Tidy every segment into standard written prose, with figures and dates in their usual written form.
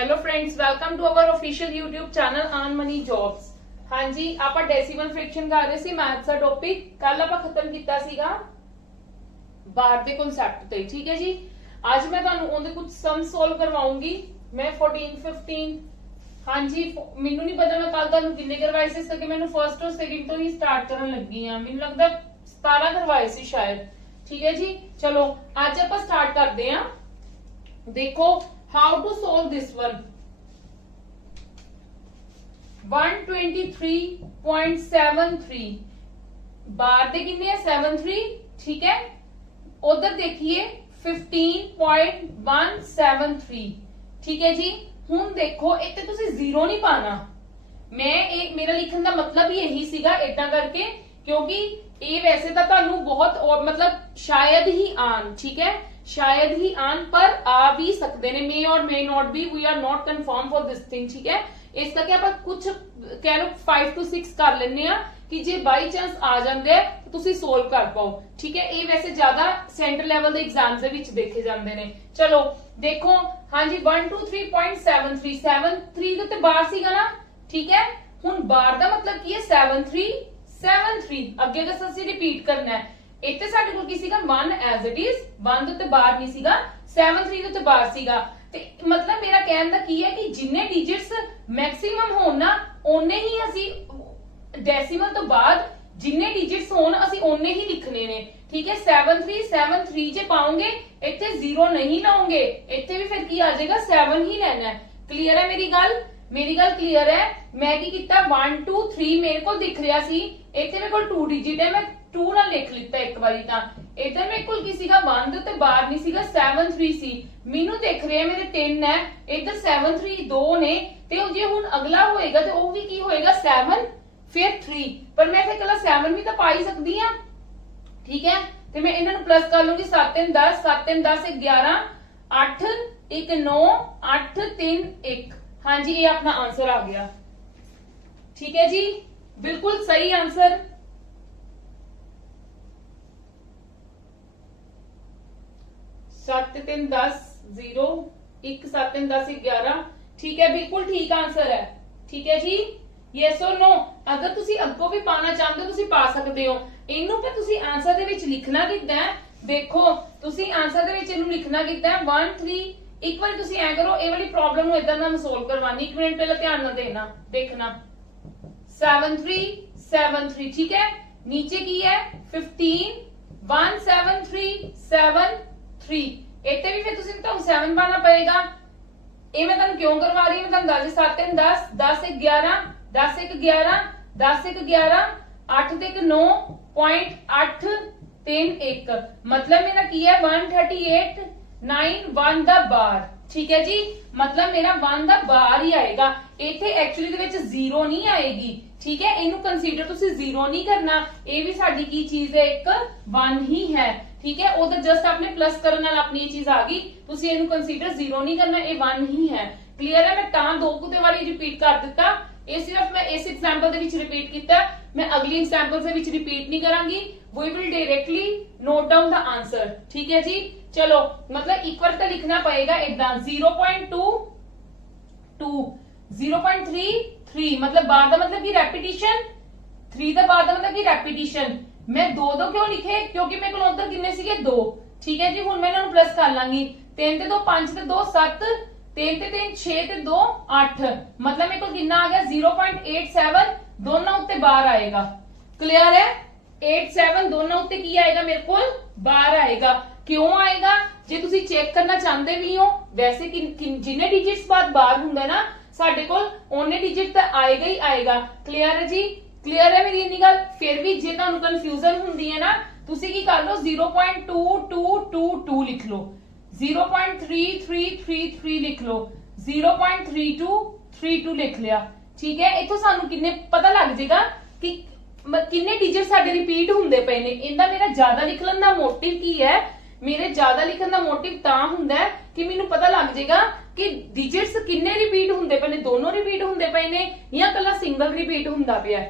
Hello friends, welcome to our official YouTube channel earn money jobs. हाँ जी, ਆਪਾਂ decimal fraction कर रहे सी मैथ ਦਾ टॉपिक। ਕੱਲ ਆਪਾਂ ਖਤਮ ਕੀਤਾ ਸੀਗਾ ਬਾਰ ਦੇ ਕਨਸੈਪਟ ਤੇ। ਠੀਕ ਹੈ ਜੀ, ਅੱਜ ਮੈਂ ਤੁਹਾਨੂੰ ਉਹਦੇ ਕੁਝ ਸਮ ਸੋਲਵ ਕਰਵਾਉਂਗੀ। ਮੈਂ 14 15 हाँ जी, ਮੈਨੂੰ ਨਹੀਂ ਪਤਾ ਮੈਂ ਕੱਲ ਤੁਹਾਨੂੰ ਕਿੰਨੇ ਕਰਵਾਏ ਸੀ, ਇਸ ਕਰਕੇ ਮੈਨੂੰ ਫਰਸਟ और सेकंड ਤੋਂ ਹੀ ਸਟਾਰਟ ਕਰਨ ਲੱਗੀ ਆ। ਮੈਨੂੰ ਲੱਗਦਾ 17 ਕਰਵਾਏ ਸੀ ਸ਼ਾयद। ठीक है जी, चलो ਅੱਜ ਆਪਾਂ ਸਟਾਰਟ ਕਰਦੇ ਆ। देखो how to solve this one। 123.73 बार दे कितने है 73। ठीक है, उधर देखिए 15.173। ठीक है जी, हुन देखो इत्ते तुसी जीरो नहीं पाना। मैं एक मेरा लिखन का मतलब यही सीगा इतना करके, क्योंकि ये वैसे तो तुहानू बहुत और मतलब शायद ही आन, ठीक है, शायद ही आन, पर आ भी सकते ने, मे और may not be, we are not confirm for this thing. ठीक है, इस करके आप कुछ कह लो 5 to 6 कर लेने कि जे बाई चांस आ जाते हैं तो तुसी सोल्व कर पाओ। ठीक है, ये वैसे ज्यादा सेंटर लेवल के एग्जाम्स दे विच देखे जाते हैं। चलो देखो, हाँ जी 123.73 73 ਦੇ ਉੱਤੇ ਬਾਰ ਸੀਗਾ ਨਾ। ठीक है, हुन बार ਦਾ मतलब ਕੀ ਹੈ 73 73। ਅੱਗੇ ਦਾ ਅਸੀਂ ਰਿਪੀਟ ਕਰਨਾ ਹੈ। ਇੱਥੇ ਸਾਡੇ ਕੋਲ ਕੀ ਸੀਗਾ 1 ਐਜ਼ ਇਟ ਇਜ਼, 1 ਦੇ ਉੱਤੇ ਬਾਰ ਨਹੀਂ ਸੀਗਾ, 73 ਦੇ ਉੱਤੇ ਬਾਰ ਸੀਗਾ। ਤੇ ਮਤਲਬ ਮੇਰਾ ਕਹਿਣ ਦਾ ਕੀ ਹੈ ਕਿ ਜਿੰਨੇ ਡਿਜਿਟਸ ਮੈਕਸਿਮਮ ਹੋਣ ਨਾ ਉਹਨੇ ਹੀ ਅਸੀਂ ਡੈਸੀਮਲ ਤੋਂ ਬਾਅਦ ਜਿੰਨੇ ਡਿਜਿਟਸ ਹੋਣ ਅਸੀਂ ਉਹਨੇ ਹੀ ਲਿਖਣੇ ਨੇ। ठीक है, 73 73 ਜੇ ਪਾਉਂਗੇ ਇੱਥੇ 0 ਨਹੀਂ ਲਾਉਂਗੇ, ਇੱਥੇ ਵੀ ਫਿਰ ਕੀ ਆ ਜਾਏਗਾ 7 ਹੀ ਲੈਣਾ ਹੈ। ਕਲੀਅਰ ਹੈ ਮੇਰੀ ਗੱਲ? मेरी गल क्लियर है। मैं की किया 1 2 3 मेरे को दिख रहा सी, इत्थे मेरे को 2 डिजिट है, मैं 2 ना लिख लिता एक बारी। ता इधर मेरे को की सीगा 1 दे बाहर नहीं सीगा 7 3 सी, मेनू दिख रहा है मेरे 3 है, इधर 7 3 2 ने, ते जे हुन अगला होएगा ते वो भी की होएगा 7 फिर 3, पर मैं फिर कला 7 भी तो पा ही सकती हां। ठीक है, ते मैं इन्हां नू प्लस कर लूंगी 7 3 10 7 3 10 11 8 1 9 8 3 1। हाँ जी, ये अपना आंसर आ गया। ठीक है जी, बिल्कुल सही आंसर। 7 3 10 0 1 7 3 10 11। ठीक है, बिल्कुल ठीक आंसर है। ठीक है जी, यस और नो। अगर तुसी अगो भी पाना चाहते हो तुसी पा सकते हो। इनू पे तुसी आंसर दे विच लिखना कितना है, देखो तुसी आंसर दे विच इनू लिखना कितना है 1 3। एक बार तुसी ऐ करो, ये वाली प्रॉब्लम नु इदां ना सोल्व करवानी। एक मिनट पहले ध्यान ना देना, देखना 7 3 7 3। ठीक है, नीचे की है 15 1 7 3 7 3। इत्थे भी फिर तुसी तो 7 पाना पड़ेगा। ये मैं तुहानू क्यों करवा रही हूं, मैं तुहानू दस 7 3 10 10 1 11 10 1 11 10 1 11 8 1 9.8 3 1। मतलब मेरा की है 138 9 1 दा बार। ठीक है जी, मतलब मेरा 1 दा बार ही आएगा, इथे एक्चुअली दे विच 0 नहीं आएगी। ठीक है, इनू कंसीडर तुसी 0 नहीं करना, ये भी साडी की चीज है एक 1 ही है। ठीक है, उधर जस्ट आपने प्लस करने नाल अपनी चीज आ गई, तुसी इनू कंसीडर 0 नहीं करना, ये 1 ही है। क्लियर है? मैं तां दो कुते वारी रिपीट कर दिता, ये सिर्फ मैं इस एग्जांपल दे विच रिपीट कीता, मैं अगली एग्जांपल दे विच रिपीट नहीं करांगी। We will directly note down the answer. ठीक है जी, चलो मतलब एक बार तो लिखना पड़ेगा इतना 0.2 2 0.3 3, मतलब बार दा मतलब की रेपिटिशन, 3 दा बार दा मतलब की रेपिटिशन। मैं दो दो क्यों लिखे, क्योंकि मेरे को उधर कितने सीगे 2। ठीक है जी, हुन मैं इन्हां प्लस कर लांगी 3 ते 2 5 ते 2 7 3 ते 3 6 ते 2 8, मतलब मेरे को कितना आ गया 0.87, दोनों उत्ते बार आएगा। क्लियर है? 87 दोनों उत्ते की आएगा, मेरे को बार आएगा। क्यों आएगा? जे तुसी चेक करना चाहते भी हो, वैसे जिन्ने डिजिट्स बाद बार हुंदा ना साडे कोल ओने डिजिट तो आएगा ही आएगा। क्लियर है जी? क्लियर है मेरी इन्नी गल? फिर भी जे तुहानू कंफ्यूजन हुंदी है ना, तुसी की कर लो 0.2222 लिख लो, 0.3333 लिख लो, 0.3232 लिख लिया। ठीक है, इथों सानू किन्ने पता लग जाएगा कि किन्ने डिजिट साडे रिपीट हुंदे पए ने। इनदा मेरा ज्यादा लिखण दा मोटिव की है, मेरे ज्यादा लिखण दा मोटिव तां हुंदा है कि मैनू पता लग जाएगा कि डिजिट्स किन्ने रिपीट हुंदे पे ने, दोनों रिपीट हुंदे पे ने या कला सिंगल रिपीट हुंदा पिया।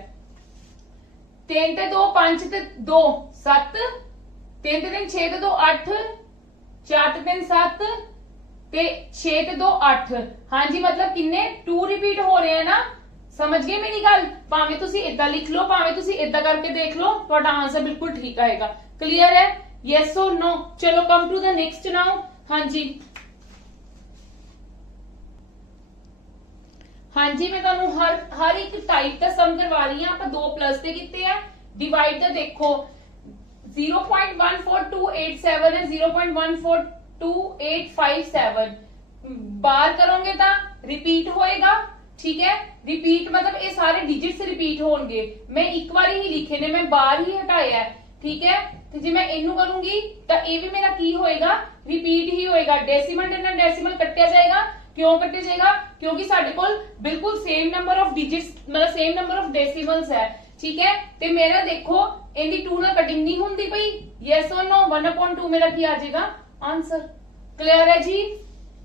3 ते 2 5 ते 2 7 3 ते 3 6 ते 2 8 4 ते 3 7 ਤੇ 6 ਤੇ 2 8। ਹਾਂਜੀ मतलब किन्ने 2 रिपीट हो रहे हैं ना। समझ गए मेरी गल। भावें तुसी इदा लिख लो, भावें तुसी इदा करके देख लो, ਤੁਹਾਡਾ आंसर बिल्कुल ठीक आएगा। क्लियर है? यस और नो? चलो come to the next now. हाँ जी हाँ जी मैं तुहानू हर एक टाइप का सम करवा रही हूं। आप 2 प्लस ते कीते हैं, डिवाइड दा देखो 0.14287 है, 0.14287 बार करोगे तो रिपीट होएगा। ठीक है, रिपीट मतलब ये सारे डिजिट्स रिपीट होंगे। मैं एक बार ही लिखे ने, मैं बार ही हटाया है। ठीक है, तो जे मैं इनू करूंगी तो ये भी मेरा की होएगा, रिपीट ही होएगा। डेसिमल ना डेसिमल कटिया जाएगा। क्यों कटे जाएगा? क्योंकि साडे कोल बिल्कुल सेम नंबर ऑफ डिजिट्स मतलब सेम नंबर ऑफ डेसिमल्स है। ठीक है, ते मेरा देखो इनकी 2 ना कटिंग नहीं होंदी पई। यस और नो? 1/2 मेरा की आ जाएगा आंसर। क्लियर है जी?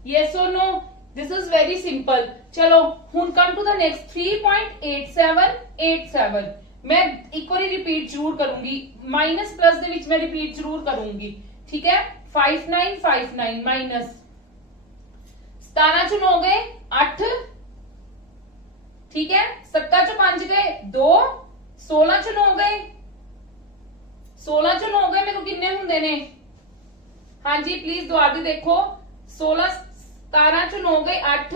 यस और no? This is very simple. चलो हुन कम टू द नेक्स्ट 3.8787। मैं एक बार रिपीट जरूर करूंगी, माइनस प्लस दे विच मैं रिपीट जरूर करूंगी। ठीक है, 5959 माइनस 17 चो 9 गए 8। ठीक है, 7 चो 5 गए 2, 16 चो 9 गए 16 चो 9 गए मेरे को किन्ने हुंदे ने? हाँ जी प्लीज दोबारा देखो। 16 17 चो 9 गए 8,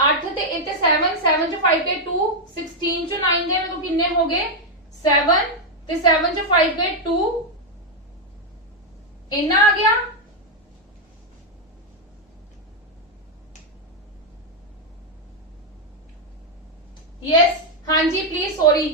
8 ते इत्ते 7, 7 चो 5 गए 2, 16 चो 9 गए मेरे को किन्ने हो गए 7 ते 7 चो 5 गए 2, इतना आ गया। यस हाँ जी प्लीज सॉरी,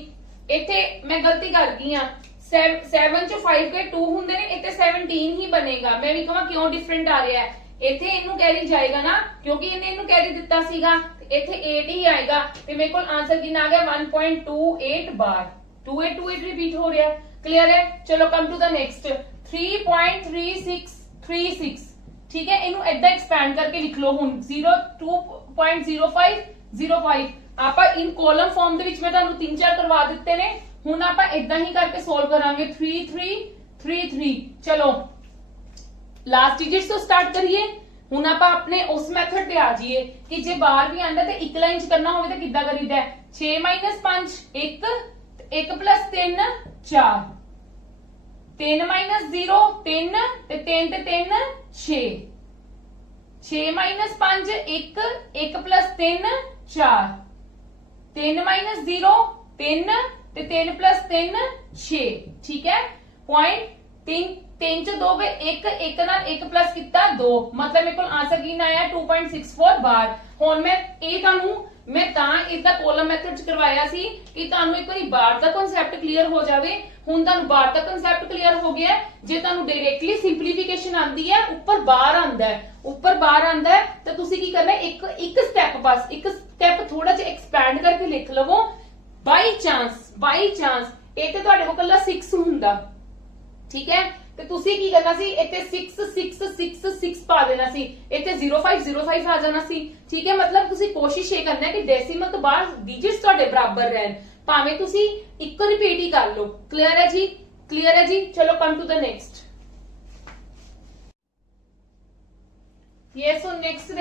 इत्थे मैं गलती कर गई हां। 7 चो 5 गए 2 हुंदे ने, इत्थे 17 ही बनेगा। मैं भी कहां क्यों डिफरेंट आ रहा है? इत्थे इनू कैरी जाएगा ना, क्योंकि इन्हें इनू कैरी दिता सीगा। इत्थे 8 ही आएगा ते मेरे को आंसर कितना आ गया 1.28 बार। 2828 रिपीट हो रहा है। क्लियर है? चलो कम टू द नेक्स्ट 3.3636। ठीक है, इनू ऐदा एक्सपैंड करके लिख लो। हुन 2.0505 आप इन कॉलम फॉर्म दे विच मैं तुहानू 3-4 करवा दिते ने। हुन आप ऐदा ही करके सोल्व करांगे 3333। चलो लास्ट डिजिट तो स्टार्ट करिए। हुन आप अपने उस मेथड पे आ जाइए कि जे बार भी आंदा ते एक लाइन च करना होवे तो किद्दां करीदा है। 6 - 5 1, 1 + 3 4, 3 - 0 3 ते 3 ते 3 6, 6 - 5 1, 1 + 3 4, 3 - 0 3 ते 3 + 3 6। ठीक है, पॉइंट 3 चो 2 गए 1, 1 नाल 1 प्लस कितना 2, मतलब मेरे को आंसर कितना आया 2.64 बार। हुन मैं ये तानू मैं तां इसदा कॉलम मेथड च करवाया सी कि तानू एक बारी बार दा कांसेप्ट क्लियर हो जावे। हुन तानू बार दा कांसेप्ट क्लियर हो गया। जे तानू डायरेक्टली सिंपलीफिकेशन आंदी है, ऊपर बार आंदा है, ऊपर बार आंदा है, तो तुसी की करना है एक स्टेप, बस एक स्टेप थोड़ा जिहा एक्सपैंड करके लिख लवो। बाई चांस इत्थे तुहाडे कोल कल्ला 6 हुंदा। ठीक है, तो तुसी की करना सी इत्थे 6 पा देना सी, इत्थे 0505 आ जाना सी। ठीक है, मतलब तुसी कोशिश ये करना है कि डेसिमल तो बाहर डिजिट्स तुहाडे बराबर रहन, भावें तुसी एक रिपीट ही कर लो। क्लियर है जी? क्लियर है जी? चलो कम टू द नेक्स्ट। ये सो नेक्स्ट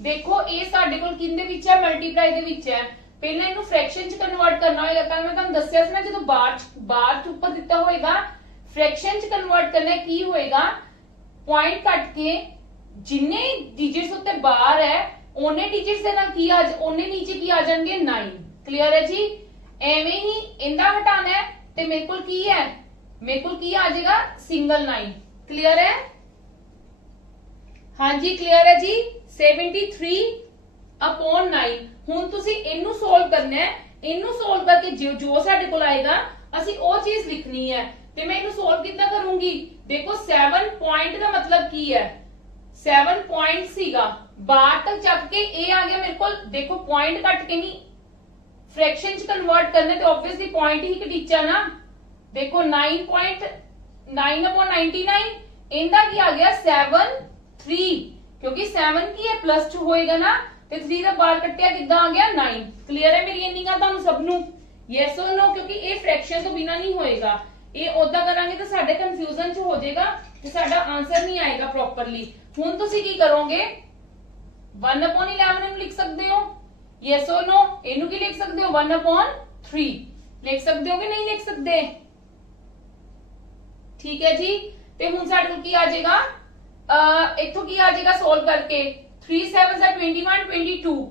देखो ये साडे कोल किंदे विच है? मल्टीप्लाई दे विच है। पहले इनू फ्रैक्शन च कन्वर्ट करना होएगा। कल मैं तुहानू दस्सिया सी ना, जदों बार च ऊपर दिता होएगा फ्रैक्शन च कन्वर्ट करना की होएगा, पॉइंट कट के जिन्ने डिजिट्स उत्ते बार है ओने डिजिट्स दे नाल की ओने नीचे की आ जाएंगे 9। क्लियर है जी? एवें ही इंदा हटाना है ते मेरे कोल की है, मेरे कोल की आ जाएगा सिंगल 9। क्लियर है? हाँ जी क्लियर है जी? 73/9। हुन तुसी इनू सोल्व करना है। इनू सोल्व करके जो साडे कोल आएगा असी ओ चीज लिखनी है। ते मैं इनू सोल्व कितना करूंगी? देखो 7 पॉइंट का मतलब की है, 7 पॉइंट सीगा, बार तक चक के ए आ गया मेरे को। देखो पॉइंट कट के नहीं फ्रैक्शन च कन्वर्ट करने तो ऑब्वियसली पॉइंट ही कटीचा ना। देखो 9.9/99 इंदा की आ गया 7 3, क्योंकि 7 की है प्लस 2 होएगा ना, ते 3 का बार कटिया कितना आ गया 9। क्लियर है मेरी इन्नी गल तुहानू सबनू? यस और नो? क्योंकि ये फ्रैक्शन तो बिना नहीं होएगा, ये ओदा करांगे तो साडे कंफ्यूजन च हो जाएगा ਤੇ ਸਾਡਾ ਆਨਸਰ ਨਹੀਂ ਆਏਗਾ ਪ੍ਰੋਪਰਲੀ। ਹੁਣ ਤੁਸੀਂ ਕੀ ਕਰੋਗੇ 1/11 ਨੂੰ ਲਿਖ ਸਕਦੇ ਹੋ ਯੈਸ অর नो, ਇਹਨੂੰ ਕੀ ਲਿਖ ਸਕਦੇ ਹੋ 1/3 ਲਿਖ ਸਕਦੇ ਹੋ ਕਿ ਨਹੀਂ ਲਿਖ ਸਕਦੇ? ਠੀਕ ਹੈ ਜੀ। ਤੇ ਹੁਣ ਸਾਡੇ ਕੋਲ ਕੀ ਆ ਜਾਏਗਾ ਇੱਥੋਂ ਕੀ ਆ ਜਾਏਗਾ ਸੋਲਵ ਕਰਕੇ 3 7 21 22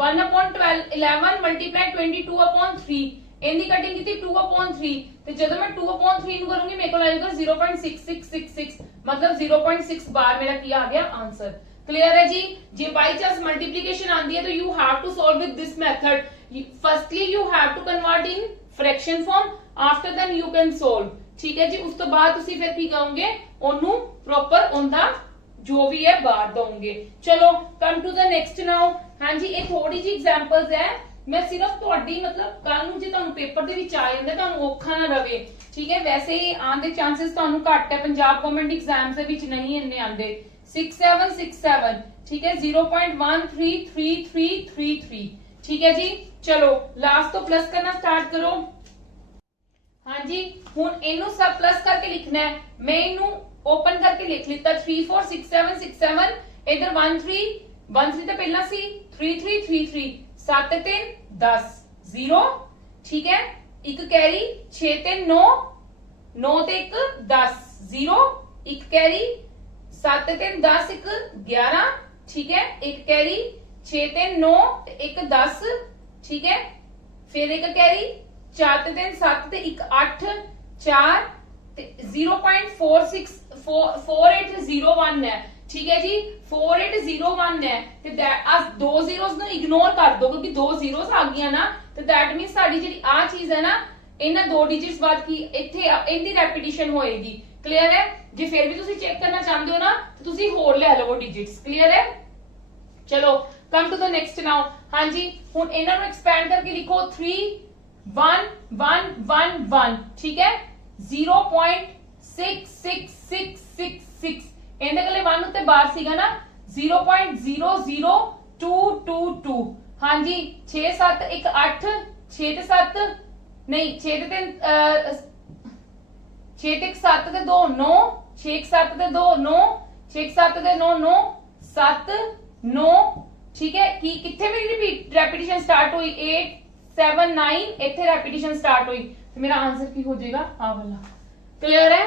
1/12 11 ਮਲਟੀਪਲਾਈ 22/3 ਇਹਦੀ ਕਟਿੰਗ ਕੀਤੀ 2/3 ਤੇ ਜਦੋਂ ਮੈਂ 2/3 ਨੂੰ ਕਰੂੰਗੀ ਮੇਰੇ ਕੋਲ ਆਏਗਾ 0.6666 मतलब 0.6 बार मेरा क्या आ गया आंसर। क्लियर है जी। जे बाई चांस मल्टीप्लिकेशन आती है तो you have to solve with this method. Firstly you have to convert in fraction form, after then you can solve. ठीक है जी। उस तो बाद तुसी फिर की करोगे ओनू प्रॉपर ओंदा जो भी है बार दोगे। चलो come to the next now. हाँ जी ये थोड़ी जी एग्जांपल्स है, मैं सिर्फ ਤੁਹਾਡੀ मतलब ਕੱਲ ਨੂੰ ਜੇ ਤੁਹਾਨੂੰ ਪੇਪਰ ਦੇ ਵਿੱਚ ਆ ਜਾਂਦਾ ਤੁਹਾਨੂੰ ਔਖਾ ਨਾ ਰਵੇ। ਠੀਕ ਹੈ ਵੈਸੇ ਹੀ ਆਉਣ ਦੇ ਚਾਂਸਸ ਤੁਹਾਨੂੰ ਘੱਟ ਹੈ, ਪੰਜਾਬ ਗਵਰਨਮੈਂਟ ਐਗਜ਼ਾਮਸ ਦੇ ਵਿੱਚ ਨਹੀਂ ਇੰਨੇ ਆਉਂਦੇ। 6767 ठीक है 0.133333। ठीक है जी। चलो लास्ट तो प्लस करना स्टार्ट करो। हाँ जी हुन इनू सब प्लस करके लिखना है। मैं इनू ओपन करके लिख लिता 346767 इधर 13 तो पहला सी 3333 7 3 10 0। ठीक है एक कैरी 6 3 9 9 ते 1 10 0 एक कैरी 7 3 10 1 11। ठीक है एक कैरी 6 3 9 ते 1 10। ठीक है फिर एक कैरी 4 3 7 ते 1 8 4 ते 0.4801 है। ठीक है जी 4801 है ਤੇ ਅਸ ਦੋ ਜ਼ੀਰੋਸ ਨੂੰ ਇਗਨੋਰ ਕਰ ਦੋ ਕਿਉਂਕਿ ਦੋ ਜ਼ੀਰੋਸ ਆ ਗਈਆਂ ਨਾ ਤੇ ਦੈਟ ਮੀਨਸ ਸਾਡੀ ਜਿਹੜੀ ਆ ਚੀਜ਼ ਹੈ ਨਾ ਇਹਨਾਂ ਦੋ ਡਿਜਿਟਸ ਬਾਅਦ ਕੀ ਇੱਥੇ ਇਹਦੀ ਰੈਪੀਟੀਸ਼ਨ ਹੋਏਗੀ। ਕਲੀਅਰ ਹੈ। ਜੇ ਫਿਰ ਵੀ ਤੁਸੀਂ ਚੈੱਕ ਕਰਨਾ ਚਾਹੁੰਦੇ ਹੋ ਨਾ ਤੇ ਤੁਸੀਂ ਹੋਰ ਲੈ ਲਵੋ ਡਿਜਿਟਸ। ਕਲੀਅਰ ਹੈ। ਚਲੋ ਕਮ ਟੂ ਦ ਨੈਕਸਟ ਨਾਓ। ਹਾਂਜੀ ਹੁਣ ਇਹਨਾਂ ਨੂੰ ਐਕਸਪੈਂਡ ਕਰਕੇ ਲਿਖੋ 3 1 1 1 1। ਠੀਕ ਹੈ 0.66666 ਇਹਦੇ ਕੋਲੇ 1 ਉੱਤੇ ਬਾਰ ਸੀਗਾ ਨਾ 0.00222। हाँ जी 6 7 1 8 6 ਤੇ 7 नहीं 6 ਤੇ 6 ਤੇ 7 ਤੇ 2 9 6 7 ਤੇ 2 9 6 7 ਤੇ 9 9 7 9। ठीक है कि कितने मेरी रिपीट रेपिटेशन स्टार्ट हुई 8 7 9 ਇੱਥੇ रेपिटेशन स्टार्ट हुई तो मेरा आंसर की हो जाएगा आ वाला। क्लियर है।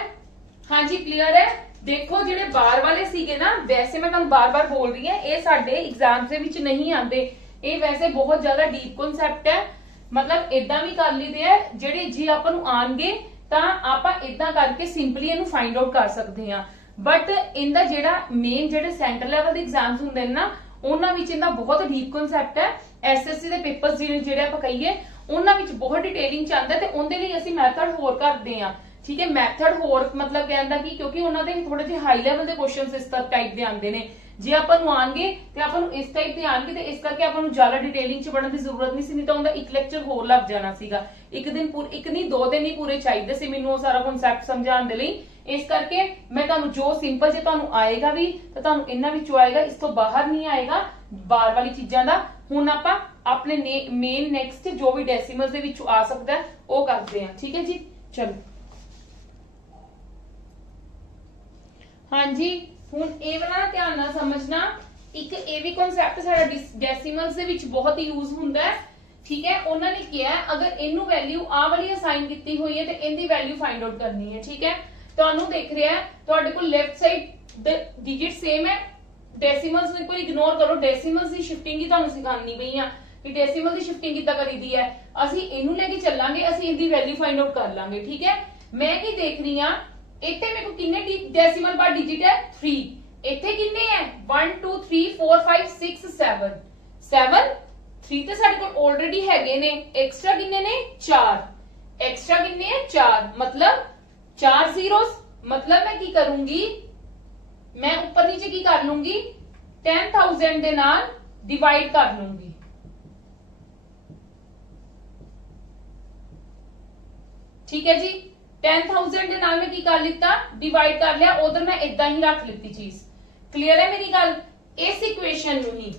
हाँ जी क्लियर है। देखो ਜਿਹੜੇ ਬਾਰ ਵਾਲੇ ਸੀਗੇ ਨਾ ਵੈਸੇ ਮੈਂ ਤੁਹਾਨੂੰ ਬਾਰ-ਬਾਰ ਬੋਲ ਰਹੀ ਹਾਂ ਇਹ ਸਾਡੇ ਐਗਜ਼ਾਮਸ ਦੇ ਵਿੱਚ ਨਹੀਂ ਆਉਂਦੇ। ਇਹ ਵੈਸੇ ਬਹੁਤ ਜ਼ਿਆਦਾ ਡੀਪ ਕਨਸੈਪਟ ਹੈ। ਮਤਲਬ ਇਦਾਂ ਵੀ ਕਰ ਲਈਦੇ ਆ ਜਿਹੜੇ ਜੀ ਆਪਾਂ ਨੂੰ ਆਣਗੇ ਤਾਂ ਆਪਾਂ ਇਦਾਂ ਕਰਕੇ ਸਿੰਪਲੀ ਇਹਨੂੰ ਫਾਈਂਡ ਆਊਟ ਕਰ ਸਕਦੇ ਹਾਂ। ਬਟ ਇਹਦਾ ਜਿਹੜਾ ਮੇਨ ਜਿਹੜੇ ਸੈਂਟਰ ਲੈਵਲ ਦੇ ਐਗਜ਼ਾਮਸ ਹੁੰਦੇ ਨੇ ਨਾ ਉਹਨਾਂ ਵਿੱਚ ਇਹਦਾ ਬਹੁਤ ਡੀਪ ਕਨਸੈਪਟ ਹੈ। ਐਸਐਸਸੀ ਦੇ ਪੇਪਰਸ ਜਿਹੜੇ ਆਪਾਂ ਕਹੀਏ ਉਹਨਾਂ ਵਿੱਚ ਬਹੁਤ ਡਿਟੇਲਿੰਗ ਚ ਆਉਂਦਾ ਤੇ ਉਹਦੇ ਲਈ ਅਸੀਂ ਮੈਥਡ ਹੋਰ ਕਰਦੇ ਹਾਂ। ठीक है मैथड होर मतलब कहना कि क्योंकि उन्होंने थोड़े जे हाई लेवल के क्वेश्चंस इस टाइप के आते हैं जे अपन आएंगे तो अपन इस टाइप के आएंगे तो इस करके अपन ज्यादा डिटेलिंग च बढ़ने की जरूरत नहीं सी। नहीं तो उनका एक लेक्चर होर लग जाना सीगा। एक दिन एक नहीं 2 दिन ही पूरे चाहिए सी मैनू सारा कॉन्सैप्ट समझाने लई। इस करके मैं तुहानू जो सिंपल जे तुहानू आएगा भी तो तुहानू इन्हां विचों आएगा, इस तो बाहर नहीं आएगा बार वाली चीजां दा। हुण आपां अपने मेन नेक्स्ट जो भी डेसिमल्स दे विचों आ सकदा है वो करदे हां। ठीक है जी चलो हाँ जी हुण ਇਹ ਵਾਲਾ ਧਿਆਨ ਨਾਲ ਸਮਝਣਾ। ਇੱਕ ਇਹ ਵੀ ਕਨਸੈਪਟ ਸਾਡਾ ਡੈਸੀਮਲਸ ਦੇ ਵਿੱਚ ਬਹੁਤ ਯੂਜ਼ ਹੁੰਦਾ ਹੈ। ਠੀਕ ਹੈ ਉਹਨਾਂ ਨੇ ਕਿਹਾ ਅਗਰ ਇਹਨੂੰ ਵੈਲਿਊ ਆ ਵਾਲੀ ਅਸਾਈਨ ਕੀਤੀ ਹੋਈ ਹੈ ਤੇ ਇਹਦੀ ਵੈਲਿਊ ਫਾਈਂਡ ਆਊਟ ਕਰਨੀ ਹੈ। ਠੀਕ ਹੈ ਤੁਹਾਨੂੰ ਦਿਖ ਰਿਹਾ ਤੁਹਾਡੇ ਕੋਲ ਲੈਫਟ ਸਾਈਡ ਦੇ ਡਿਜਿਟ ਸੇਮ ਹੈ। ਡੈਸੀਮਲਸ ਨੂੰ ਕੋਈ ਇਗਨੋਰ ਕਰੋ। ਡੈਸੀਮਲਸ ਦੀ ਸ਼ਿਫਟਿੰਗ ਹੀ ਤੁਹਾਨੂੰ ਸਿਖਾਉਣੀ ਪਈ ਆ ਕਿ ਡੈਸੀਮਲ ਦੀ ਸ਼ਿਫਟਿੰਗ ਕਿੱਦਾਂ ਕਰੀਦੀ ਹੈ। ਅਸੀਂ ਇਹਨੂੰ ਲੈ ਕੇ ਚੱਲਾਂਗੇ, ਅਸੀਂ ਇਹਦੀ ਵੈਲਿਊ ਫਾਈਂਡ ਆਊਟ ਕਰ ਲਾਂਗੇ। ਠੀਕ ਹੈ ਮੈਂ ਕੀ ਦੇਖ ਰਹੀ ਹਾਂ ਇੱਥੇ ਮੇਰੇ ਕੋਲ ਕਿੰਨੇ ਡੈਸੀਮਲ ਬਾਅਦ ਡਿਜਿਟ ਹੈ 3। ਇੱਥੇ ਕਿੰਨੇ ਹੈ 1 2 3 4 5 6 7 7 3 ਤੇ ਸਾਡੇ ਕੋਲ ਆਲਰੇਡੀ ਹੈਗੇ ਨੇ। ਐਕਸਟਰਾ ਕਿੰਨੇ ਨੇ 4। ਐਕਸਟਰਾ ਕਿੰਨੇ ਹੈ 4 मतलब 4 ਜ਼ੀਰੋਸ। मतलब मैं की करूंगी मैं ऊपर नीचे की कर लूंगी 10,000 ਦੇ ਨਾਲ डिवाइड कर लूंगी। ठीक है जी 10,000 ਦੇ ਨਾਲ ਮੈਂ ਕੀ ਕਰ ਲਿੱਤਾ डिवाइड कर लिया। उधर मैं इदां ही रख लिੱਤੀ चीज। क्लियर है मेरी गल। इस इक्वेशन ਨੂੰ ਹੀ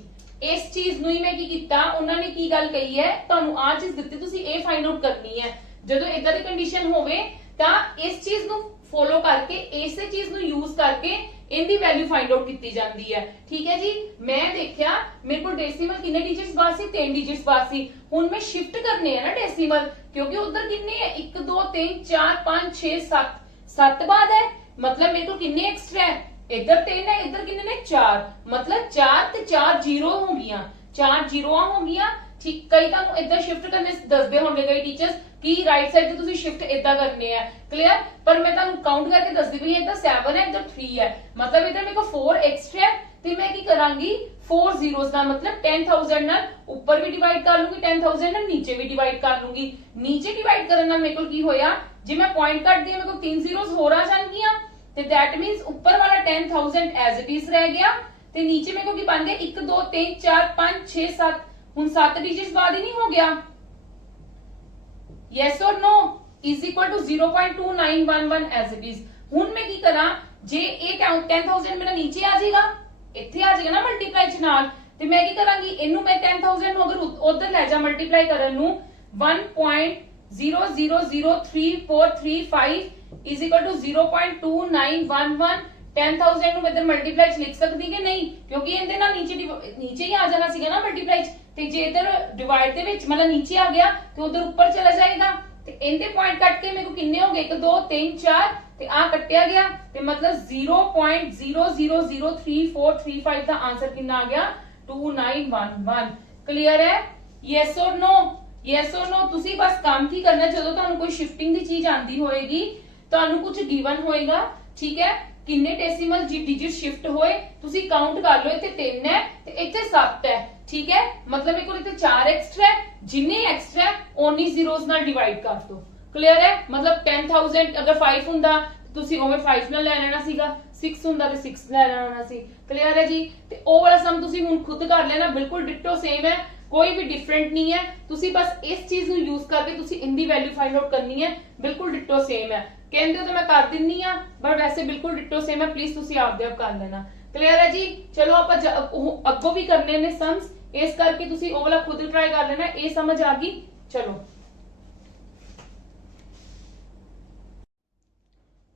इस चीज ਨੂੰ ਹੀ मैं ਕੀ ਕੀਤਾ ਉਹਨਾਂ ਨੇ ਕੀ ਗੱਲ ਕਹੀ ਹੈ ਤੁਹਾਨੂੰ ਆ ਚੀਜ਼ ਦਿੱਤੀ ਤੁਸੀਂ ਇਹ ਫਾਈਂਡ ਆਊਟ ਕਰਨੀ ਹੈ। ਜਦੋਂ ਇਦਾਂ ਦੀ ਕੰਡੀਸ਼ਨ ਹੋਵੇ ਤਾਂ ਇਸ ਚੀਜ਼ ਨੂੰ ਫੋਲੋ ਕਰਕੇ ਇਸੇ ਚੀਜ਼ ਨੂੰ ਯੂਜ਼ ਕਰਕੇ ਇਹਦੀ ਵੈਲਿਊ ਫਾਈਂਡ ਆਊਟ ਕੀਤੀ ਜਾਂਦੀ ਹੈ। ਠੀਕ ਹੈ ਜੀ, ਮੈਂ ਦੇਖਿਆ ਮੇਰੇ ਕੋਲ ਡੈਸੀਮਲ ਕਿੰਨੇ ਡਿਜਿਟਸ ਬਾਅਦ ਸੀ 3 ਡਿਜਿਟਸ ਬਾਅਦ ਸੀ। ਹੁਣ ਮੈਂ ਸ਼ਿਫਟ ਕਰਨੇ ਆ ਨਾ ਡੈਸੀਮਲ, ਕਿਉਂਕਿ ਉਧਰ ਕਿੰਨੇ ਹੈ 1 2 3 4 5 6 7 7 ਬਾਅਦ ਹੈ, मतलब मेरे को किन्ने एक्स्ट्रा है, इधर 3 है इधर किन्ने ने 4, मतलब 4 ते 4 जीरो हो गया, 4 जीरो हो गया। ठीक, कई ਤੁਹਾਨੂੰ ਇਦਾਂ ਸ਼ਿਫਟ ਕਰਨੇ ਦੱਸਦੇ ਹੋਣਗੇ ਕਈ ਟੀਚਰਸ ਕਿ ਰਾਈਟ ਸਾਈਡ ਤੇ ਤੁਸੀਂ ਸ਼ਿਫਟ ਇਦਾਂ ਕਰਨੇ ਆ, ਕਲੀਅਰ। ਪਰ ਮੈਂ ਤੁਹਾਨੂੰ ਕਾਊਂਟ ਕਰਕੇ ਦੱਸਦੀ ਪਈ ਇਦਾਂ 7 ਹੈ ਇਧਰ 3 ਹੈ, मतलब इधर मेरे को 4 एक्स्ट्रा है ਤੇ ਮੈਂ ਕੀ ਕਰਾਂਗੀ 4 ਜ਼ੀਰੋਸ ਦਾ मतलब 10000 ਨਾਲ ਉੱਪਰ ਵੀ ਡਿਵਾਈਡ ਕਰ ਲੂੰਗੀ, 10000 ਨਾਲ ਨੀਚੇ ਵੀ ਡਿਵਾਈਡ ਕਰ ਲੂੰਗੀ। ਨੀਚੇ ਡਿਵਾਈਡ ਕਰਨ ਨਾਲ ਮੇਰੇ ਕੋਲ ਕੀ ਹੋਇਆ, ਜੇ ਮੈਂ ਪੁਆਇੰਟ ਕੱਟਦੀ ਹਾਂ ਮੇਰੇ ਕੋਲ 3 ਜ਼ੀਰੋਸ ਹੋਰ ਆ ਜਾਣਗੀਆਂ ਤੇ that means ਉੱਪਰ ਵਾਲਾ 10000 as it is ਰਹਿ ਗਿਆ ਤੇ ਨੀਚੇ ਮੇਰੇ ਕੋਲ ਕੀ ਬਣ ਗਿਆ 1 2 3 4 5 6 7, ਹੁਣ 7 ਡਿਜਿਟਸ ਬਾਅਦ ਹੀ ਨਹੀਂ ਹੋ ਗਿਆ। yes or no is equal to 0.2911 as it is। ਹੁਣ ਮੈਂ ਕੀ ਕਰਾਂ, ਜੇ ਇਹ 10000 ਮੇਰਾ ਨੀਚੇ ਆ ਜਾਏਗਾ, ਇੱਥੇ ਆ ਜਾਏਗਾ ਨਾ ਮਲਟੀਪਲਾਈ ਚ ਨਾਲ, ਤੇ ਮੈਂ ਕੀ ਕਰਾਂਗੀ ਇਹਨੂੰ ਮੈਂ 10000 ਨੂੰ ਅਗਰ ਉਧਰ ਲੈ ਜਾ ਮਲਟੀਪਲਾਈ ਕਰਨ ਨੂੰ 1.00034335 is equal to 0.2911। 10000 ਨੂੰ ਮੈਂ ਇਧਰ ਮਲਟੀਪਲਾਈ ਚ ਲਿਖ ਸਕਦੀ ਕਿ ਨਹੀਂ, ਕਿਉਂਕਿ ਇਹਦੇ ਨਾਲ ਨੀਚੇ ਹੀ ਆ ਜਾਣਾ ਸੀਗਾ ਨਾ ਮਲਟੀਪਲਾਈ ਚ, ਤੇ ਜੇ ਇਧਰ ਡਿਵਾਈਡ ਦੇ ਵਿੱਚ ਮਤਲਬ ਨੀਚੇ ਆ ਗਿਆ ਤੇ ਉਧਰ ਉੱਪਰ ਚਲਾ ਜਾਏਗਾ, ਤੇ ਇਹਦੇ ਪੁਆਇੰਟ ਕੱਟ ਕੇ ਮੇਰੇ ਕੋ ਕਿੰਨੇ ਹੋ ਗਏ 1 2 3 4 ਤੇ ਆ ਕੱਟਿਆ ਗਿਆ, ਤੇ मतलब 0.00034335 ਦਾ ਆंसर ਕਿੰਨਾ ਆ ਗਿਆ 2911। ਕਲੀਅਰ ਹੈ? Yes or no, yes or no. ਤੁਸੀਂ ਬਸ ਕੰਮ ਕੀ ਕਰਨਾ, ਜਦੋਂ ਤੁਹਾਨੂੰ ਕੋਈ ਸ਼ਿਫਟਿੰਗ ਦੀ ਚੀਜ਼ ਆਂਦੀ ਹੋਏਗੀ, ਤੁਹਾਨੂੰ ਕੁਝ ਗਿਵਨ ਹੋਏਗਾ, ਠੀਕ ਹੈ, ਕਿੰਨੇ ਡੈਸੀਮਲ ਡਿਜਿਟ ਸ਼ਿਫਟ ਹੋਏ ਤੁਸੀਂ ਕਾਊਂਟ ਕਰ ਲਓ, ਇੱਥੇ 3 ਹੈ ਤੇ ਇੱਥੇ 7 ਹੈ, ਠੀਕ ਹੈ, मतलब ਮੇਰੇ ਕੋਲ ਇੱਥੇ 4 ਐਕਸਟਰਾ ਹੈ, ਜਿੰਨੇ ਐਕਸਟਰਾ ਓਨੀ ਜ਼ੀਰੋਸ ਨਾਲ ਡਿਵਾਈਡ ਕਰ ਦੋ। ਕਲੀਅਰ ਹੈ? मतलब 10000 ਅਗਰ 5 ਹੁੰਦਾ ਤੁਸੀਂ ਉਵੇਂ 5 ਨਾਲ ਲੈ ਲੈਣਾ ਸੀਗਾ, 6 ਹੁੰਦਾ ਤੇ 6 ਲੈ ਲੈਣਾ ਸੀ। ਕਲੀਅਰ ਹੈ ਜੀ? ਤੇ ਉਹ ਵਾਲਾ ਸਮ ਤੁਸੀਂ ਹੁਣ ਖੁਦ ਕਰ ਲੈਣਾ, ਬਿਲਕੁਲ ਡਿਟੋ ਸੇਮ ਹੈ, ਕੋਈ ਵੀ ਡਿਫਰੈਂਟ ਨਹੀਂ ਹੈ। ਤੁਸੀਂ ਬਸ ਇਸ ਚੀਜ਼ ਨੂੰ ਯੂਜ਼ ਕਰਕੇ ਤੁਸੀਂ ਇਹਦੀ ਵੈਲਿਊ ਫਾਈਂਡ ਆਊਟ ਕਰਨੀ ਹੈ, ਬਿਲਕੁਲ ਡਿਟੋ ਸੇਮ ਹੈ। ਕਹਿੰਦੇ ਹੋ ਤਾਂ ਮੈਂ ਕਰ ਦਿੰਨੀ ਆ, ਪਰ ਵੈਸੇ ਬਿਲਕੁਲ ਡਿਟੋ ਸੇਮ ਹੈ, ਪਲੀਜ਼ ਤੁਸੀਂ ਆਪਦੇ ਆਪ ਕਰ ਲੈਣਾ। ਕਲੀਅਰ ਹੈ ਜੀ? ਚਲੋ ਆਪਾਂ ਅੱਗੋਂ ਵੀ ਕਰਨੇ ਨੇ ਸਮਸ, ਇਸ ਕਰਕੇ ਤੁਸੀਂ ਉਹ ਵਾਲਾ ਖੁਦ ਟਰਾਈ ਕਰ ਲੈਣਾ। ਇਹ ਸਮਝ ਆ ਗਈ? ਚਲੋ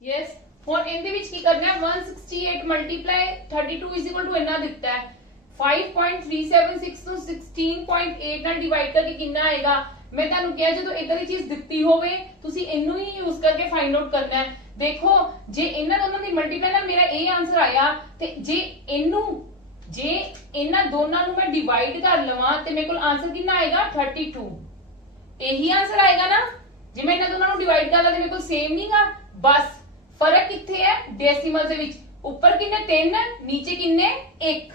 ਯੈਸ, ਹੁਣ ਇਹਦੇ ਵਿੱਚ ਕੀ ਕਰਨਾ ਹੈ 168 ਮਲਟੀਪਲਾਈ 32 ਇਜ਼ ਇਕੁਅਲ ਟੂ ਇੰਨਾ ਦਿੱਤਾ ਹੈ 5.376 ਨੂੰ 16.8 ਨਾਲ ਡਿਵਾਈਡ ਕਰਕੇ ਕਿੰਨਾ ਆਏਗਾ। ਮੈਂ ਤੁਹਾਨੂੰ ਕਿਹਾ ਜਦੋਂ ਇਦਾਂ ਦੀ ਚੀਜ਼ ਦਿੱਤੀ ਹੋਵੇ ਤੁਸੀਂ ਇਹਨੂੰ ਹੀ ਯੂਜ਼ ਕਰਕੇ ਫਾਈਂਡ ਆਊਟ ਕਰਨਾ ਹੈ। ਦੇਖੋ ਜੇ ਇਹਨਾਂ ਦੋਨਾਂ ਦੀ ਮਲਟੀਪਲਾਈ ਨਾਲ ਮੇਰਾ ਇਹ ਆਨਸਰ ਆਇਆ, ਤੇ ਜੇ ਇਹਨਾਂ ਦੋਨਾਂ ਨੂੰ ਮੈਂ ਡਿਵਾਈਡ ਕਰ ਲਵਾਂ ਤੇ ਮੇਰੇ ਕੋਲ ਆਨਸਰ ਕਿੰਨਾ ਆਏਗਾ 32। ਇਹੀ ਆਨਸਰ ਆਏਗਾ ਨਾ, ਜੇ ਮੈਂ ਇਹਨਾਂ ਦੋਨਾਂ ਨੂੰ ਡਿਵਾਈਡ ਕਰ ਲਾਂ ਤੇ ਮੇਰੇ ਕੋਲ ਸੇਮ ਨਹੀਂਗਾ, ਬਸ ਫਰਕ ਕਿੱਥੇ ਹੈ ਡੈਸੀਮਲ ਦੇ ਵਿੱਚ। ਉੱਪਰ ਕਿੰਨੇ 3, ਨੀਚੇ ਕਿੰਨੇ 1,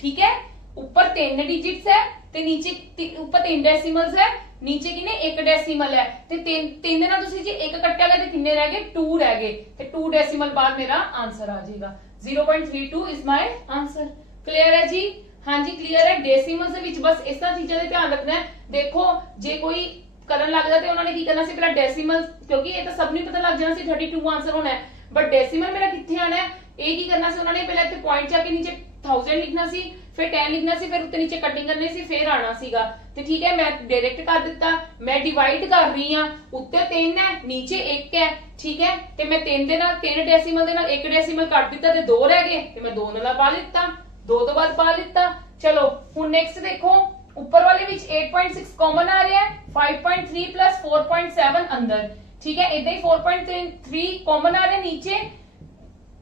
ਠੀਕ ਹੈ, ਉੱਪਰ 3 ਡਿਜਿਟਸ ਹੈ ਤੇ ਨੀਚੇ ਉੱਪਰ 3 ਡੈਸੀਮਲਸ ਹੈ, ਨੀਚੇ ਕਿੰਨੇ 1 ਡੈਸੀਮਲ ਹੈ, ਤੇ 3 ਨਾਲ ਤੁਸੀਂ ਜੇ 1 ਕੱਟਿਆ ਗਿਆ ਤੇ ਕਿੰਨੇ ਰਹਿ ਗਏ 2 ਰਹਿ ਗਏ, ਤੇ 2 ਡੈਸੀਮਲ ਬਾਅਦ ਮੇਰਾ ਆਨਸਰ ਆ ਜਾਏਗਾ 0.32 ਇਜ਼ ਮਾਈ ਆਨਸਰ। ਕਲੀਅਰ ਹੈ ਜੀ? ਹਾਂਜੀ ਕਲੀਅਰ ਹੈ। ਡੈਸੀਮਲਸ ਦੇ ਵਿੱਚ ਬਸ ਇਸ ਤਰ੍ਹਾਂ ਚੀਜ਼ਾਂ ਦਾ ਧਿਆਨ ਰੱਖਣਾ ਹੈ। ਦੇਖੋ ਜੇ ਕੋਈ ਕਰਨ ਲੱਗਦਾ ਤੇ ਉਹਨਾਂ ਨੇ ਕੀ ਕਰਨਾ ਸੀ, ਪਹਿਲਾਂ ਡੈਸੀਮਲ, ਕਿਉਂਕਿ ਇਹ ਤਾਂ ਸਭ ਨੂੰ ਪਤਾ ਲੱਗ ਜਾਣਾ ਸੀ 32 ਆਨਸਰ ਹੋਣਾ ਹੈ, ਬਟ ਡੈਸੀਮਲ ਮੇਰਾ ਕਿੱਥੇ ਆਣਾ ਹੈ, ਇਹ ਕੀ ਕਰਨਾ ਸੀ ਉਹਨਾਂ ਨੇ ਪਹਿਲਾਂ ਇੱਥੇ ਪੁਆਇੰਟ ਚਾ ਕੇ ਨੀਚੇ 1000 ਲਿਖਣਾ ਸੀ, ਫਿਰ 10 ਲਿਖਣਾ ਸੀ, ਫਿਰ ਉੱਤੇ ਨੀਚੇ ਕਟਿੰਗ ਕਰਨੀ ਸੀ, ਫਿਰ ਆਣਾ ਸੀਗਾ। ਤੇ ਠੀਕ ਹੈ, ਮੈਂ डायरेक्ट कर ਦਿੱਤਾ, ਮੈਂ ਡਿਵਾਈਡ ਕਰ ਰਹੀ ਹਾਂ, ਉੱਤੇ 3 ਹੈ ਨੀਚੇ 1 ਹੈ, ਠੀਕ ਹੈ, ਤੇ ਮੈਂ 3 ਦੇ ਨਾਲ 3 ਡੈਸੀਮਲ ਦੇ ਨਾਲ 1 ਡੈਸੀਮਲ ਕੱਟ ਦਿੱਤਾ ਤੇ 2 ਰਹਿ ਗਏ, ਤੇ ਮੈਂ 2 ਨਾਲ ਪਾ ਲਿੱਤਾ, 2 ਤੋਂ ਬਾਅਦ ਪਾ ਲਿੱਤਾ। ਚਲੋ ਹੁਣ ਨੈਕਸਟ ਦੇਖੋ, ऊपर वाले विच 8.6 कॉमन आ रहा है, 5.3 प्लस 4.7 अंदर, ठीक है, इधर ही 4.3 कॉमन आ रहा है नीचे,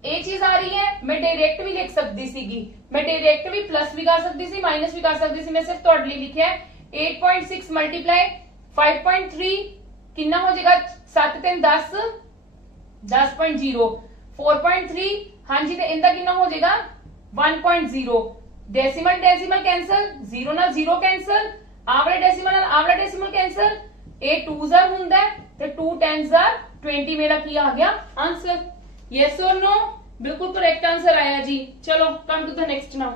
ये चीज आ रही है। मैं डायरेक्ट भी लिख सकती सीगी, मैं डायरेक्ट भी प्लस भी कर सकती सी, माइनस भी कर सकती सी, मैं सिर्फ तुहाडे लिए लिखिया है 8.6 मल्टीप्लाई 5.3 कितना हो जाएगा 7 3 10 10.0 4.3 हाँ जी, तो इनका कितना हो जाएगा 1.0। डेसिमल डेसिमल कैंसल, 0 ਨਾਲ 0 कैंसल, आवला डेसिमल कैंसल, ए 2 जार ਹੁੰਦਾ ਤੇ 2 10 जार 20 मेरा ਕੀ ਆ ਗਿਆ आंसर। यस और नो? बिल्कुल करेक्ट आंसर आया जी। चलो come to the next now.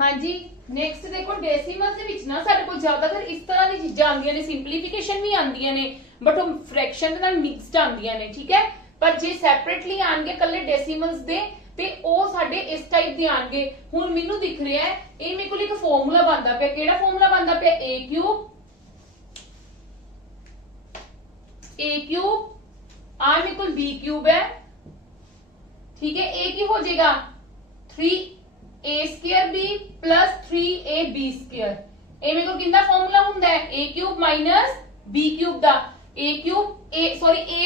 हाँ जी नेक्स्ट देखो, डेसिमल ਦੇ ਵਿੱਚ ਨਾ ਸਾਡੇ ਕੋਲ ਜ਼ਿਆਦਾਤਰ ਇਸ ਤਰ੍ਹਾਂ ਦੀ ਚੀਜ਼ਾਂ ਆਉਂਦੀਆਂ ਨੇ, ਸਿੰਪਲੀਫਿਕੇਸ਼ਨ ਵੀ ਆਉਂਦੀਆਂ ਨੇ, ਬਟ ਉਹ ਫ੍ਰੈਕਸ਼ਨ ਦੇ ਨਾਲ ਮਿਕਸਡ ਆਉਂਦੀਆਂ ਨੇ, ਠੀਕ ਹੈ। पर जे सैपरेटली आएंगे कल्ले डेसिमल्स दे ते ओ साडे इस टाइप दे आएंगे। हुण मैनू दिख रहा है ये मेरे को एक फार्मूला बनदा पिया, केड़ा फार्मूला बनदा पिया, a क्यूब ए क्यूब आर मेरे को बी क्यूब है, ठीक है। ए की हो जाएगा 3a² B plus 3ab square. ए मेरे को किंदा फॉर्मूला हुंदा है ए क्यूब माइनस बी क्यूब दा, ए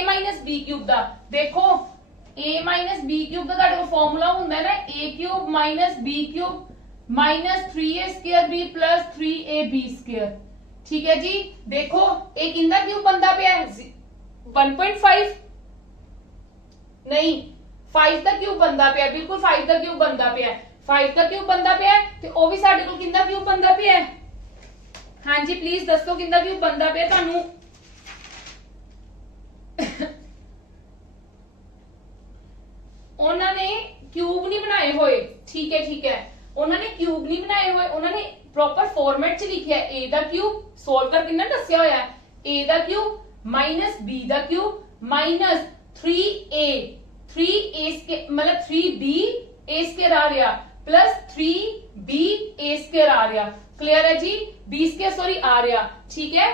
माइनस बी क्यूब दा। देखो a माइनस बी क्यूब का ਤੁਹਾਡੇ ਕੋਲ ਫਾਰਮੂਲਾ ਹੁੰਦਾ ਹੈ ਨਾ a cube minus b cube minus 3a² b plus 3ab square, ठीक है जी। देखो a किंदा क्यूब बनता पिया 1.5 नहीं 5 का क्यूब बनता पिया, बिल्कुल 5 का क्यूब बनता पिया, 5 का क्यूब बनता पिया ते ਉਹ ਵੀ ਸਾਡੇ ਕੋਲ किंदा क्यूब बनता पिया। हाँ जी प्लीज दसो किंदा क्यूब बनता पिया ਤੁਹਾਨੂੰ। उन्होंने क्यूब नहीं बनाए हुए, ठीक है ठीक है, उन्होंने क्यूब नहीं बनाए हुए, उन्होंने प्रॉपर फॉर्मेट च लिखा है ए दा क्यूब सोल्व करके ना दस्या होया है ए दा क्यूब माइनस बी दा क्यूब माइनस 3a मतलब 3b a स्क्वायर आ रहा प्लस 3b a स्क्वायर आ रहा। क्लियर है जी, b स्क्वायर सॉरी आ रहा, ठीक है।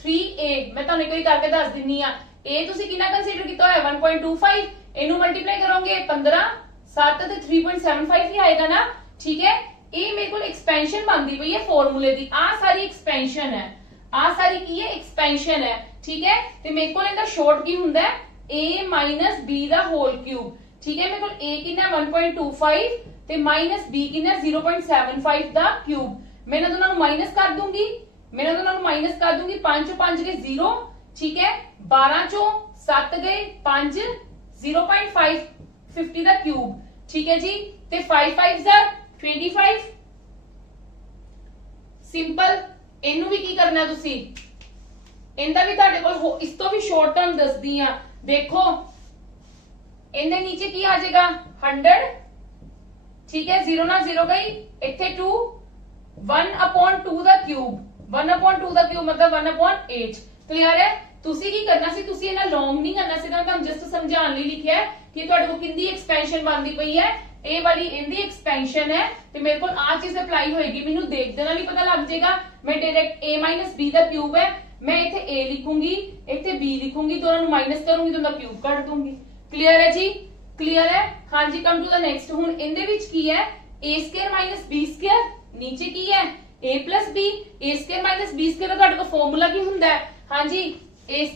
3a मैं ਤੁਹਾਨੂੰ ਇੱਕ ਵਾਰੀ ਕਰਕੇ ਦੱਸ ਦਿੰਨੀ ਆ। a ਤੁਸੀਂ ਕਿੰਨਾ ਕੰਸੀਡਰ ਕੀਤਾ ਹੋਇਆ 1.25, ਇਹਨੂੰ ਮਲਟੀਪਲਾਈ ਕਰੋਗੇ 15 7 ਤੇ 3.75 ਹੀ ਆਏਗਾ ਨਾ, ਠੀਕ ਹੈ। ਇਹ ਮੇਰੇ ਕੋਲ ਐਕਸਪੈਂਸ਼ਨ ਬਣਦੀ ਪਈ ਹੈ ਫਾਰਮੂਲੇ ਦੀ, ਆ ਸਾਰੀ ਐਕਸਪੈਂਸ਼ਨ ਹੈ, ਆ ਸਾਰੀ ਕੀ ਹੈ ਐਕਸਪੈਂਸ਼ਨ ਹੈ, ਠੀਕ ਹੈ। ਤੇ ਮੇਰੇ ਕੋਲ ਇਹਦਾ ਸ਼ਾਰਟ ਕੀ ਹੁੰਦਾ ਹੈ a ਮਾਈਨਸ b ਦਾ ਹੋਲ ਕਿਊਬ, ਠੀਕ ਹੈ। ਮੇਰੇ ਕੋਲ a ਕਿੰਨਾ 1.25 ਤੇ ਮਾਈਨਸ b ਕਿੰਨਾ 0.75 ਦਾ ਕਿਊਬ। ਮੈਂ ਇਹਨਾਂ ਦੋਨਾਂ ਨੂੰ ਮਾਈਨਸ ਕਰ ਦੂੰਗੀ, 5 ਚੋਂ 5 ਗਏ 0, ठीक है। 12 चो 7 गए 5 0.5 50 ਦਾ ਕਿਊਬ, ਠੀਕ ਹੈ ਜੀ। ਤੇ 5 5 ਜ਼ਾ 25 ਸਿੰਪਲ। ਇਹਨੂੰ ਵੀ ਕੀ ਕਰਨਾ ਤੁਸੀਂ, ਇਹਦਾ ਵੀ ਤੁਹਾਡੇ ਕੋਲ ਇਸ ਤੋਂ ਵੀ ਸ਼ਾਰਟ ਟਰਮ ਦੱਸਦੀ ਆ। ਦੇਖੋ ਇਹਦੇ ਨੀਚੇ ਕੀ ਆ ਜਾਏਗਾ 100, ਠੀਕ ਹੈ। 0 ਨਾਲ 0 ਗਈ, ਇੱਥੇ 2 1/2 ਦਾ ਕਿਊਬ, 1/2 ਦਾ ਕਿਊਬ मतलब 1/8। क्लियर है। ਤੁਸੀਂ ਕੀ ਕਰਨਾ ਸੀ, ਤੁਸੀਂ ਇਹਨਾਂ ਲੌਂਗ ਨਹੀਂ ਕਰਨਾ ਸੀ, ਤੁਹਾਨੂੰ ਜਸਟ ਸਮਝਾਉਣ ਲਈ ਲਿਖਿਆ ਹੈ ਕਿ ਤੁਹਾਡੇ ਕੋਲ ਕਿੰਦੀ ਐਕਸਪੈਂਸ਼ਨ ਬਣਦੀ ਪਈ ਹੈ, ਇਹ ਵਾਲੀ ਇਹਦੀ ਐਕਸਪੈਂਸ਼ਨ ਹੈ ਤੇ ਮੇਰੇ ਕੋਲ ਆ ਚੀਜ਼ ਅਪਲਾਈ ਹੋਏਗੀ। ਮੈਨੂੰ ਦੇਖ ਦੇਣਾ ਨਹੀਂ ਪਤਾ ਲੱਗ ਜਾਏਗਾ, ਮੈਂ direct a b the cube ਹੈ, ਮੈਂ ਇੱਥੇ a ਲਿਖੂੰਗੀ, ਇੱਥੇ b ਲਿਖੂੰਗੀ, ਦੋਨਾਂ ਨੂੰ ਮਾਈਨਸ ਕਰੂੰਗੀ, ਦੋਨਾਂ ਦਾ ਕਿਊਬ ਕੱਢ ਦੂੰਗੀ। ਕਲੀਅਰ ਹੈ ਜੀ, ਕਲੀਅਰ ਹੈ। ਹਾਂਜੀ ਕਮ ਟੂ ਦਾ ਨੈਕਸਟ। ਹੁਣ ਇਹਦੇ ਵਿੱਚ ਕੀ ਹੈ a² - b², ਨੀਚੇ ਕੀ ਹੈ a + b, a² - b² ਦਾ ਤੁਹਾਡੇ ਕੋਲ ਫਾਰਮੂਲਾ ਕੀ ਹੁੰਦਾ ਹੈ। ਹਾਂਜੀ a² -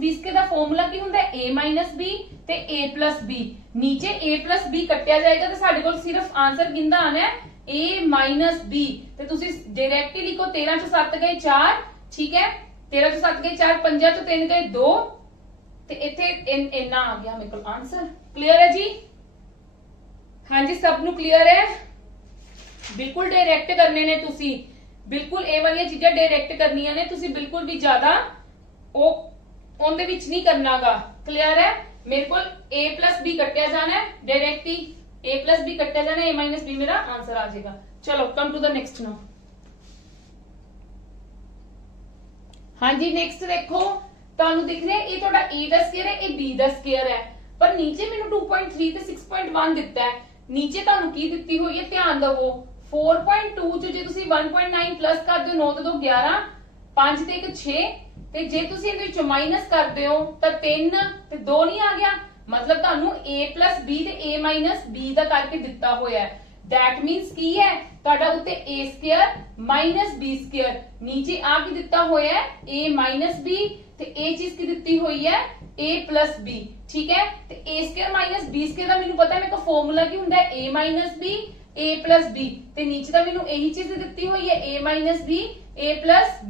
b² ਦਾ ਫਾਰਮੂਲਾ ਕੀ ਹੁੰਦਾ ਹੈ a - b ਤੇ a + b। ਨੀਚੇ a + b ਕੱਟਿਆ ਜਾਏਗਾ ਤੇ ਸਾਡੇ ਕੋਲ ਸਿਰਫ ਆਨਸਰ ਕਿੰਦਾ ਆਣਾ ਹੈ a - b। ਤੇ ਤੁਸੀਂ ਡਾਇਰੈਕਟ ਹੀ ਲਿਖੋ 13 ਚੋਂ 7 ਗਏ 4, ਠੀਕ ਹੈ। 13 ਚੋਂ 7 ਗਏ 4, 5 ਚੋਂ 3 ਗਏ 2 ਤੇ ਇੱਥੇ ਇੰਨਾ ਆ ਗਿਆ ਮੇਰੇ ਕੋਲ ਆਨਸਰ। ਕਲੀਅਰ ਹੈ ਜੀ। ਹਾਂਜੀ ਸਭ ਨੂੰ ਕਲੀਅਰ ਹੈ। ਬਿਲਕੁਲ ਡਾਇਰੈਕਟ ਕਰਨੇ ਨੇ ਤੁਸੀਂ, ਬਿਲਕੁਲ ਇਹ ਵਾਲੀਆਂ ਚੀਜ਼ਾਂ ਡਾਇਰੈਕਟ ਕਰਨੀਆਂ ਨੇ ਤੁਸੀਂ, ਬਿਲਕੁਲ ਵੀ ਜ਼ਿਆਦਾ ਉਹ ਉਹਦੇ ਵਿੱਚ ਨਹੀਂ ਕਰਨਾਗਾ। ਕਲੀਅਰ ਹੈ। ਮੇਰੇ ਕੋਲ a + b ਕੱਟਿਆ ਜਾਣਾ ਹੈ, ਡਾਇਰੈਕਟ ਹੀ a + b ਕੱਟਿਆ ਜਾਣਾ ਹੈ, a - b ਮੇਰਾ ਆਨਸਰ ਆ ਜਾਏਗਾ। ਚਲੋ ਕਮ ਟੂ ਦਾ ਨੈਕਸਟ ਨਾਓ। ਹਾਂਜੀ ਨੈਕਸਟ ਦੇਖੋ, ਤੁਹਾਨੂੰ ਦਿਖ ਰਿਹਾ ਇਹ ਤੁਹਾਡਾ a ਦਾ ਸਕੁਅਰ ਹੈ, ਇਹ b ਦਾ ਸਕੁਅਰ ਹੈ, ਪਰ ਨੀਚੇ ਮੈਨੂੰ 2.3 ਤੇ 6.1 ਦਿੱਤਾ ਹੈ। ਨੀਚੇ ਤੁਹਾਨੂੰ ਕੀ ਦਿੱਤੀ ਹੋਈ ਹੈ ਧਿਆਨ ਦਿਵੋ 4.2 ਚ ਜੇ ਤੁਸੀਂ 1.9 ਪਲੱਸ ਕਰਦੇ ਹੋ 9 ਤੇ 2 11 5 ਤੇ 1 6 ਤੇ ਜੇ ਤੁਸੀਂ ਇਹਦੇ ਵਿੱਚੋਂ ਮਾਈਨਸ ਕਰਦੇ ਹੋ ਤਾਂ 3 ਤੇ 2 ਨਹੀਂ ਆ ਗਿਆ, ਮਤਲਬ ਤੁਹਾਨੂੰ a + b ਤੇ a - b ਦਾ ਕਰਕੇ ਦਿੱਤਾ ਹੋਇਆ ਹੈ। that means ਕੀ ਹੈ ਤੁਹਾਡਾ ਉੱਤੇ a² - b², ਨੀਚੇ ਆ ਕੀ ਦਿੱਤਾ ਹੋਇਆ ਹੈ a - b ਤੇ ਇਹ ਚੀਜ਼ ਕੀ ਦਿੱਤੀ ਹੋਈ ਹੈ a + b, ਠੀਕ ਹੈ। ਤੇ a² - b² ਦਾ ਮੈਨੂੰ ਪਤਾ ਹੈ, ਮੇਰੇ ਕੋਲ ਫਾਰਮੂਲਾ ਕੀ ਹੁੰਦਾ ਹੈ a - b a + b ਤੇ ਨੀਚੇ ਤਾਂ ਮੈਨੂੰ ਇਹੀ ਚੀਜ਼ ਦਿੱਤੀ ਹੋਈ ਹੈ a - b a +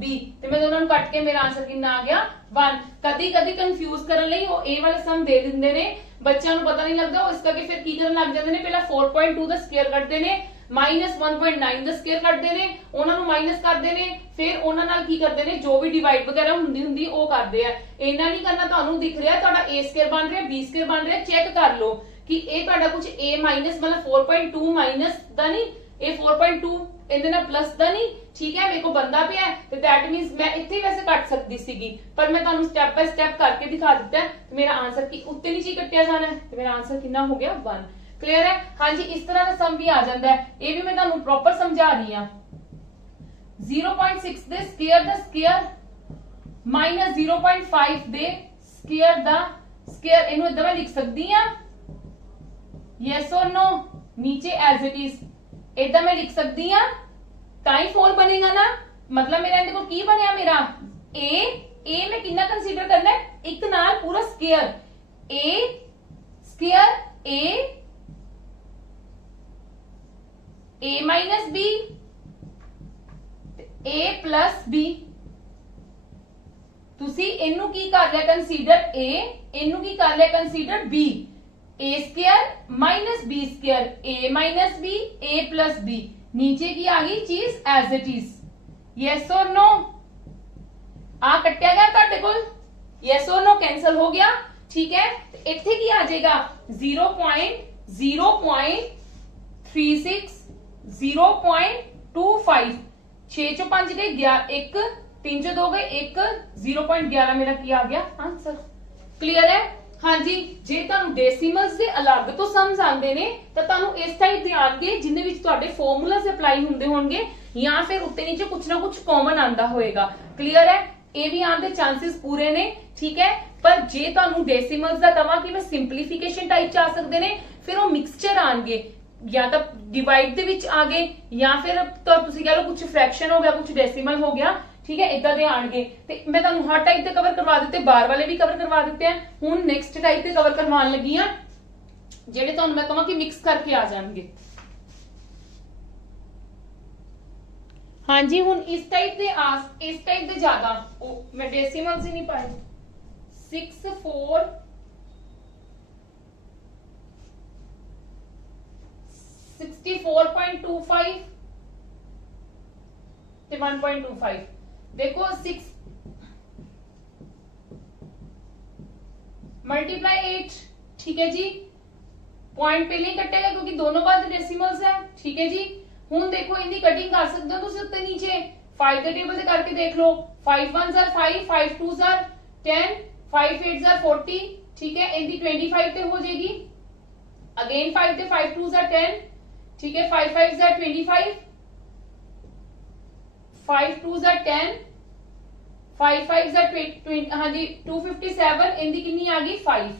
b ਤੇ ਮੈਂ ਦੋਨਾਂ ਨੂੰ ਕੱਟ ਕੇ ਮੇਰਾ ਆਨਸਰ ਕਿੰਨਾ ਆ ਗਿਆ 1। ਕਦੀ ਕਦੀ ਕੰਫਿਊਜ਼ ਕਰਨ ਲਈ ਉਹ a ਵਾਲੇ ਸਮ ਦੇ ਦਿੰਦੇ ਨੇ, ਬੱਚਿਆਂ ਨੂੰ ਪਤਾ ਨਹੀਂ ਲੱਗਦਾ, ਉਹ ਇਸ ਕਰਕੇ ਫਿਰ ਕੀ ਕਰਨ ਲੱਗ ਜਾਂਦੇ ਨੇ ਪਹਿਲਾਂ 4.2 ਦਾ ਸਕੁਅਰ ਕੱਢਦੇ ਨੇ, -1.9 ਦਾ ਸਕੁਅਰ ਕੱਢਦੇ ਨੇ, ਉਹਨਾਂ ਨੂੰ ਮਾਈਨਸ ਕਰਦੇ ਨੇ, ਫਿਰ ਉਹਨਾਂ ਨਾਲ ਕੀ ਕਰਦੇ ਨੇ ਜੋ ਵੀ ਡਿਵਾਈਡ ਵਗੈਰਾ ਹੁੰਦੀ ਉਹ ਕਰਦੇ ਆ। ਇੰਨਾ ਨਹੀਂ ਕਰਨਾ। ਤੁਹਾਨੂੰ ਦਿਖ ਰਿਹਾ ਤੁਹਾਡਾ a² ਬਣ ਰਿਹਾ b² ਬਣ ਰਿਹਾ, ਚੈੱਕ ਕਰ ਲਓ ਕਿ ਇਹ ਤੁਹਾਡਾ ਕੁਝ a ਮਾਈਨਸ ਮਤਲਬ 4.2 ਮਾਈਨਸ ਦਾ ਨਹੀਂ, ਇਹ 4.2 ਇਹਦੇ ਨਾਲ ਪਲੱਸ ਦਾ ਨਹੀਂ, ਠੀਕ ਹੈ। ਮੇਰੇ ਕੋ ਬੰਦਾ ਪਿਆ ਤੇ ਦੈਟ ਮੀਨਸ ਮੈਂ ਇੱਥੇ ਵੈਸੇ ਕੱਟ ਸਕਦੀ ਸੀਗੀ, ਪਰ ਮੈਂ ਤੁਹਾਨੂੰ ਸਟੈਪ ਬਾਈ ਸਟੈਪ ਕਰਕੇ ਦਿਖਾ ਦਿੱਤਾ ਤੇ ਮੇਰਾ ਆਨਸਰ ਕੀ ਉੱਤੇ ਨੀਚੇ ਕੱਟਿਆ ਜਾਣਾ ਹੈ ਤੇ ਮੇਰਾ ਆਨਸਰ ਕਿੰਨਾ ਹੋ ਗਿਆ 1। ਕਲੀਅਰ ਹੈ। ਹਾਂਜੀ ਇਸ ਤਰ੍ਹਾਂ ਦਾ ਸਮ ਵੀ ਆ ਜਾਂਦਾ ਹੈ, ਇਹ ਵੀ ਮੈਂ ਤੁਹਾਨੂੰ ਪ੍ਰੋਪਰ ਸਮਝਾ ਰਹੀ ਹਾਂ। 0.6 ਦੇ ਸਕੁਅਰ ਦਾ ਸਕੁਅਰ माइनस 0.5 ਦੇ ਸਕੁਅਰ ਦਾ ਸਕੁਅਰ, ਇਹਨੂੰ ਇਦਾਂ ਮੈਂ ਲਿਖ ਸਕਦੀ ਆ ਯੈਸ অর नो, नीचे एज इट इज इदा मैं लिख सकती हाँ, ताई 4 बनेगा ना, मतलब मेरा इहदे कोल की बनया मेरा ए मैं कितना कंसीडर करना है, एक नाल पूरा स्क्वायर ए स्क्वायर ए माइनस बी ए प्लस बी, तुसी इनू की कर लिया कंसीडर ए, इनू की कर लिया कंसीडर बी, ए स्क्वायर माइनस बी स्क्वायर ए माइनस बी ए प्लस बी, नीचे की आ गई चीज एज इट इज, यस और नो, आ कट्टिया गया तुहाडे कोल, यस और नो कैंसल हो गया, ठीक है। इत्थे की आ जाएगा 0.0.36 0.25, 6 चो 5 गए 1, 3 चो 2 गए 1, 0.11 मेरा की आ गया आंसर। क्लियर है? हाँ जी, जे तुहानू डेसिमल्स दे अलग तो समझ आंदे ने तां तुहानू इस टाइप दे आउणगे जिन्ने विच तुहाडे फॉर्मूलास अप्लाई हुंदे होणगे या फिर उत्ते नीचे कुछ ना कुछ कॉमन आंदा होएगा। क्लियर है? ये भी आने दे चांसेस पूरे ने, ठीक है। पर जे तुहानू डेसिमल्स दा कहां कि मैं सिंपलीफिकेशन टाइप च आ सकदे ने, फिर वो मिक्सचर आणगे, या तो डिवाइड दे विच आ गए या फिर तो तुसीं कह लो कुछ फ्रैक्शन हो गया, कुछ डेसिमल हो गया, ठीक है, इदा दे आणगे। ते मैं तुहानू हर टाइप दे कवर करवा दिते, बार वाले भी कवर करवा दिते हैं, हुण नेक्स्ट टाइप दे कवर करवाउण लगी हां जेडे तुहानू मैं कहां कि मिक्स करके आ जाणगे। हाँ जी, हुण इस टाइप दे इस टाइप दे ज्यादा मैं डेसिमल्स ही नहीं पाए, 6 4 64.25 ते 1.25, देखो 6 मल्टीप्लाई 8, ठीक है जी, पॉइंट पहले ही कटेगा क्योंकि दोनों बात डेसिमल्स है, ठीक है जी। हुण देखो इनकी कटिंग कर सकते हो तुसीं उत्ते नीचे 5 के टेबल से करके देख लो, 5 1 are 5 5 2 are 10 5 8 are 40, ठीक है, इनकी 25 ते हो जाएगी, अगेन 5 ते 5 2 are 10, ठीक है, 5 5 are 25 5 2 are 10 5 5 are 20, हाँ जी 257, इनकी कितनी आ गई 5,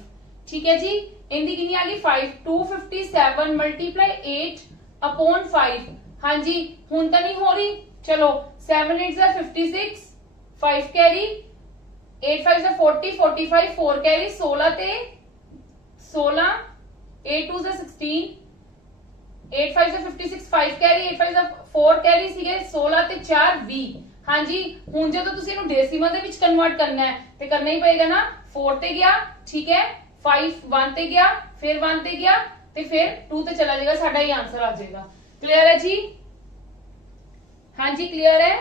ठीक है जी, इनकी कितनी आ गई 5, 257 मल्टीप्लाई 8 अपॉन 5, हाँ जी, हुण तो नहीं हो रही, चलो 7 8 are 56 5 कैरी 8 5 are 40 45 4 कैरी 16 ते 16 8 2 are 16 8 5 are 56 5 carry 8 5 are 4 carry सीगे 16 ते 4 20, हाँ जी। हुण जदों तुसीं इहनूं डेसिमल दे विच कन्वर्ट करना है ते करना ही पएगा ना, 4 ते गया, ठीक है, 5 1 ते गया, फिर 1 ते गया ते फिर 2 ते चला जाएगा, साडा ये आंसर आ जाएगा। क्लियर है जी? हाँ जी क्लियर है,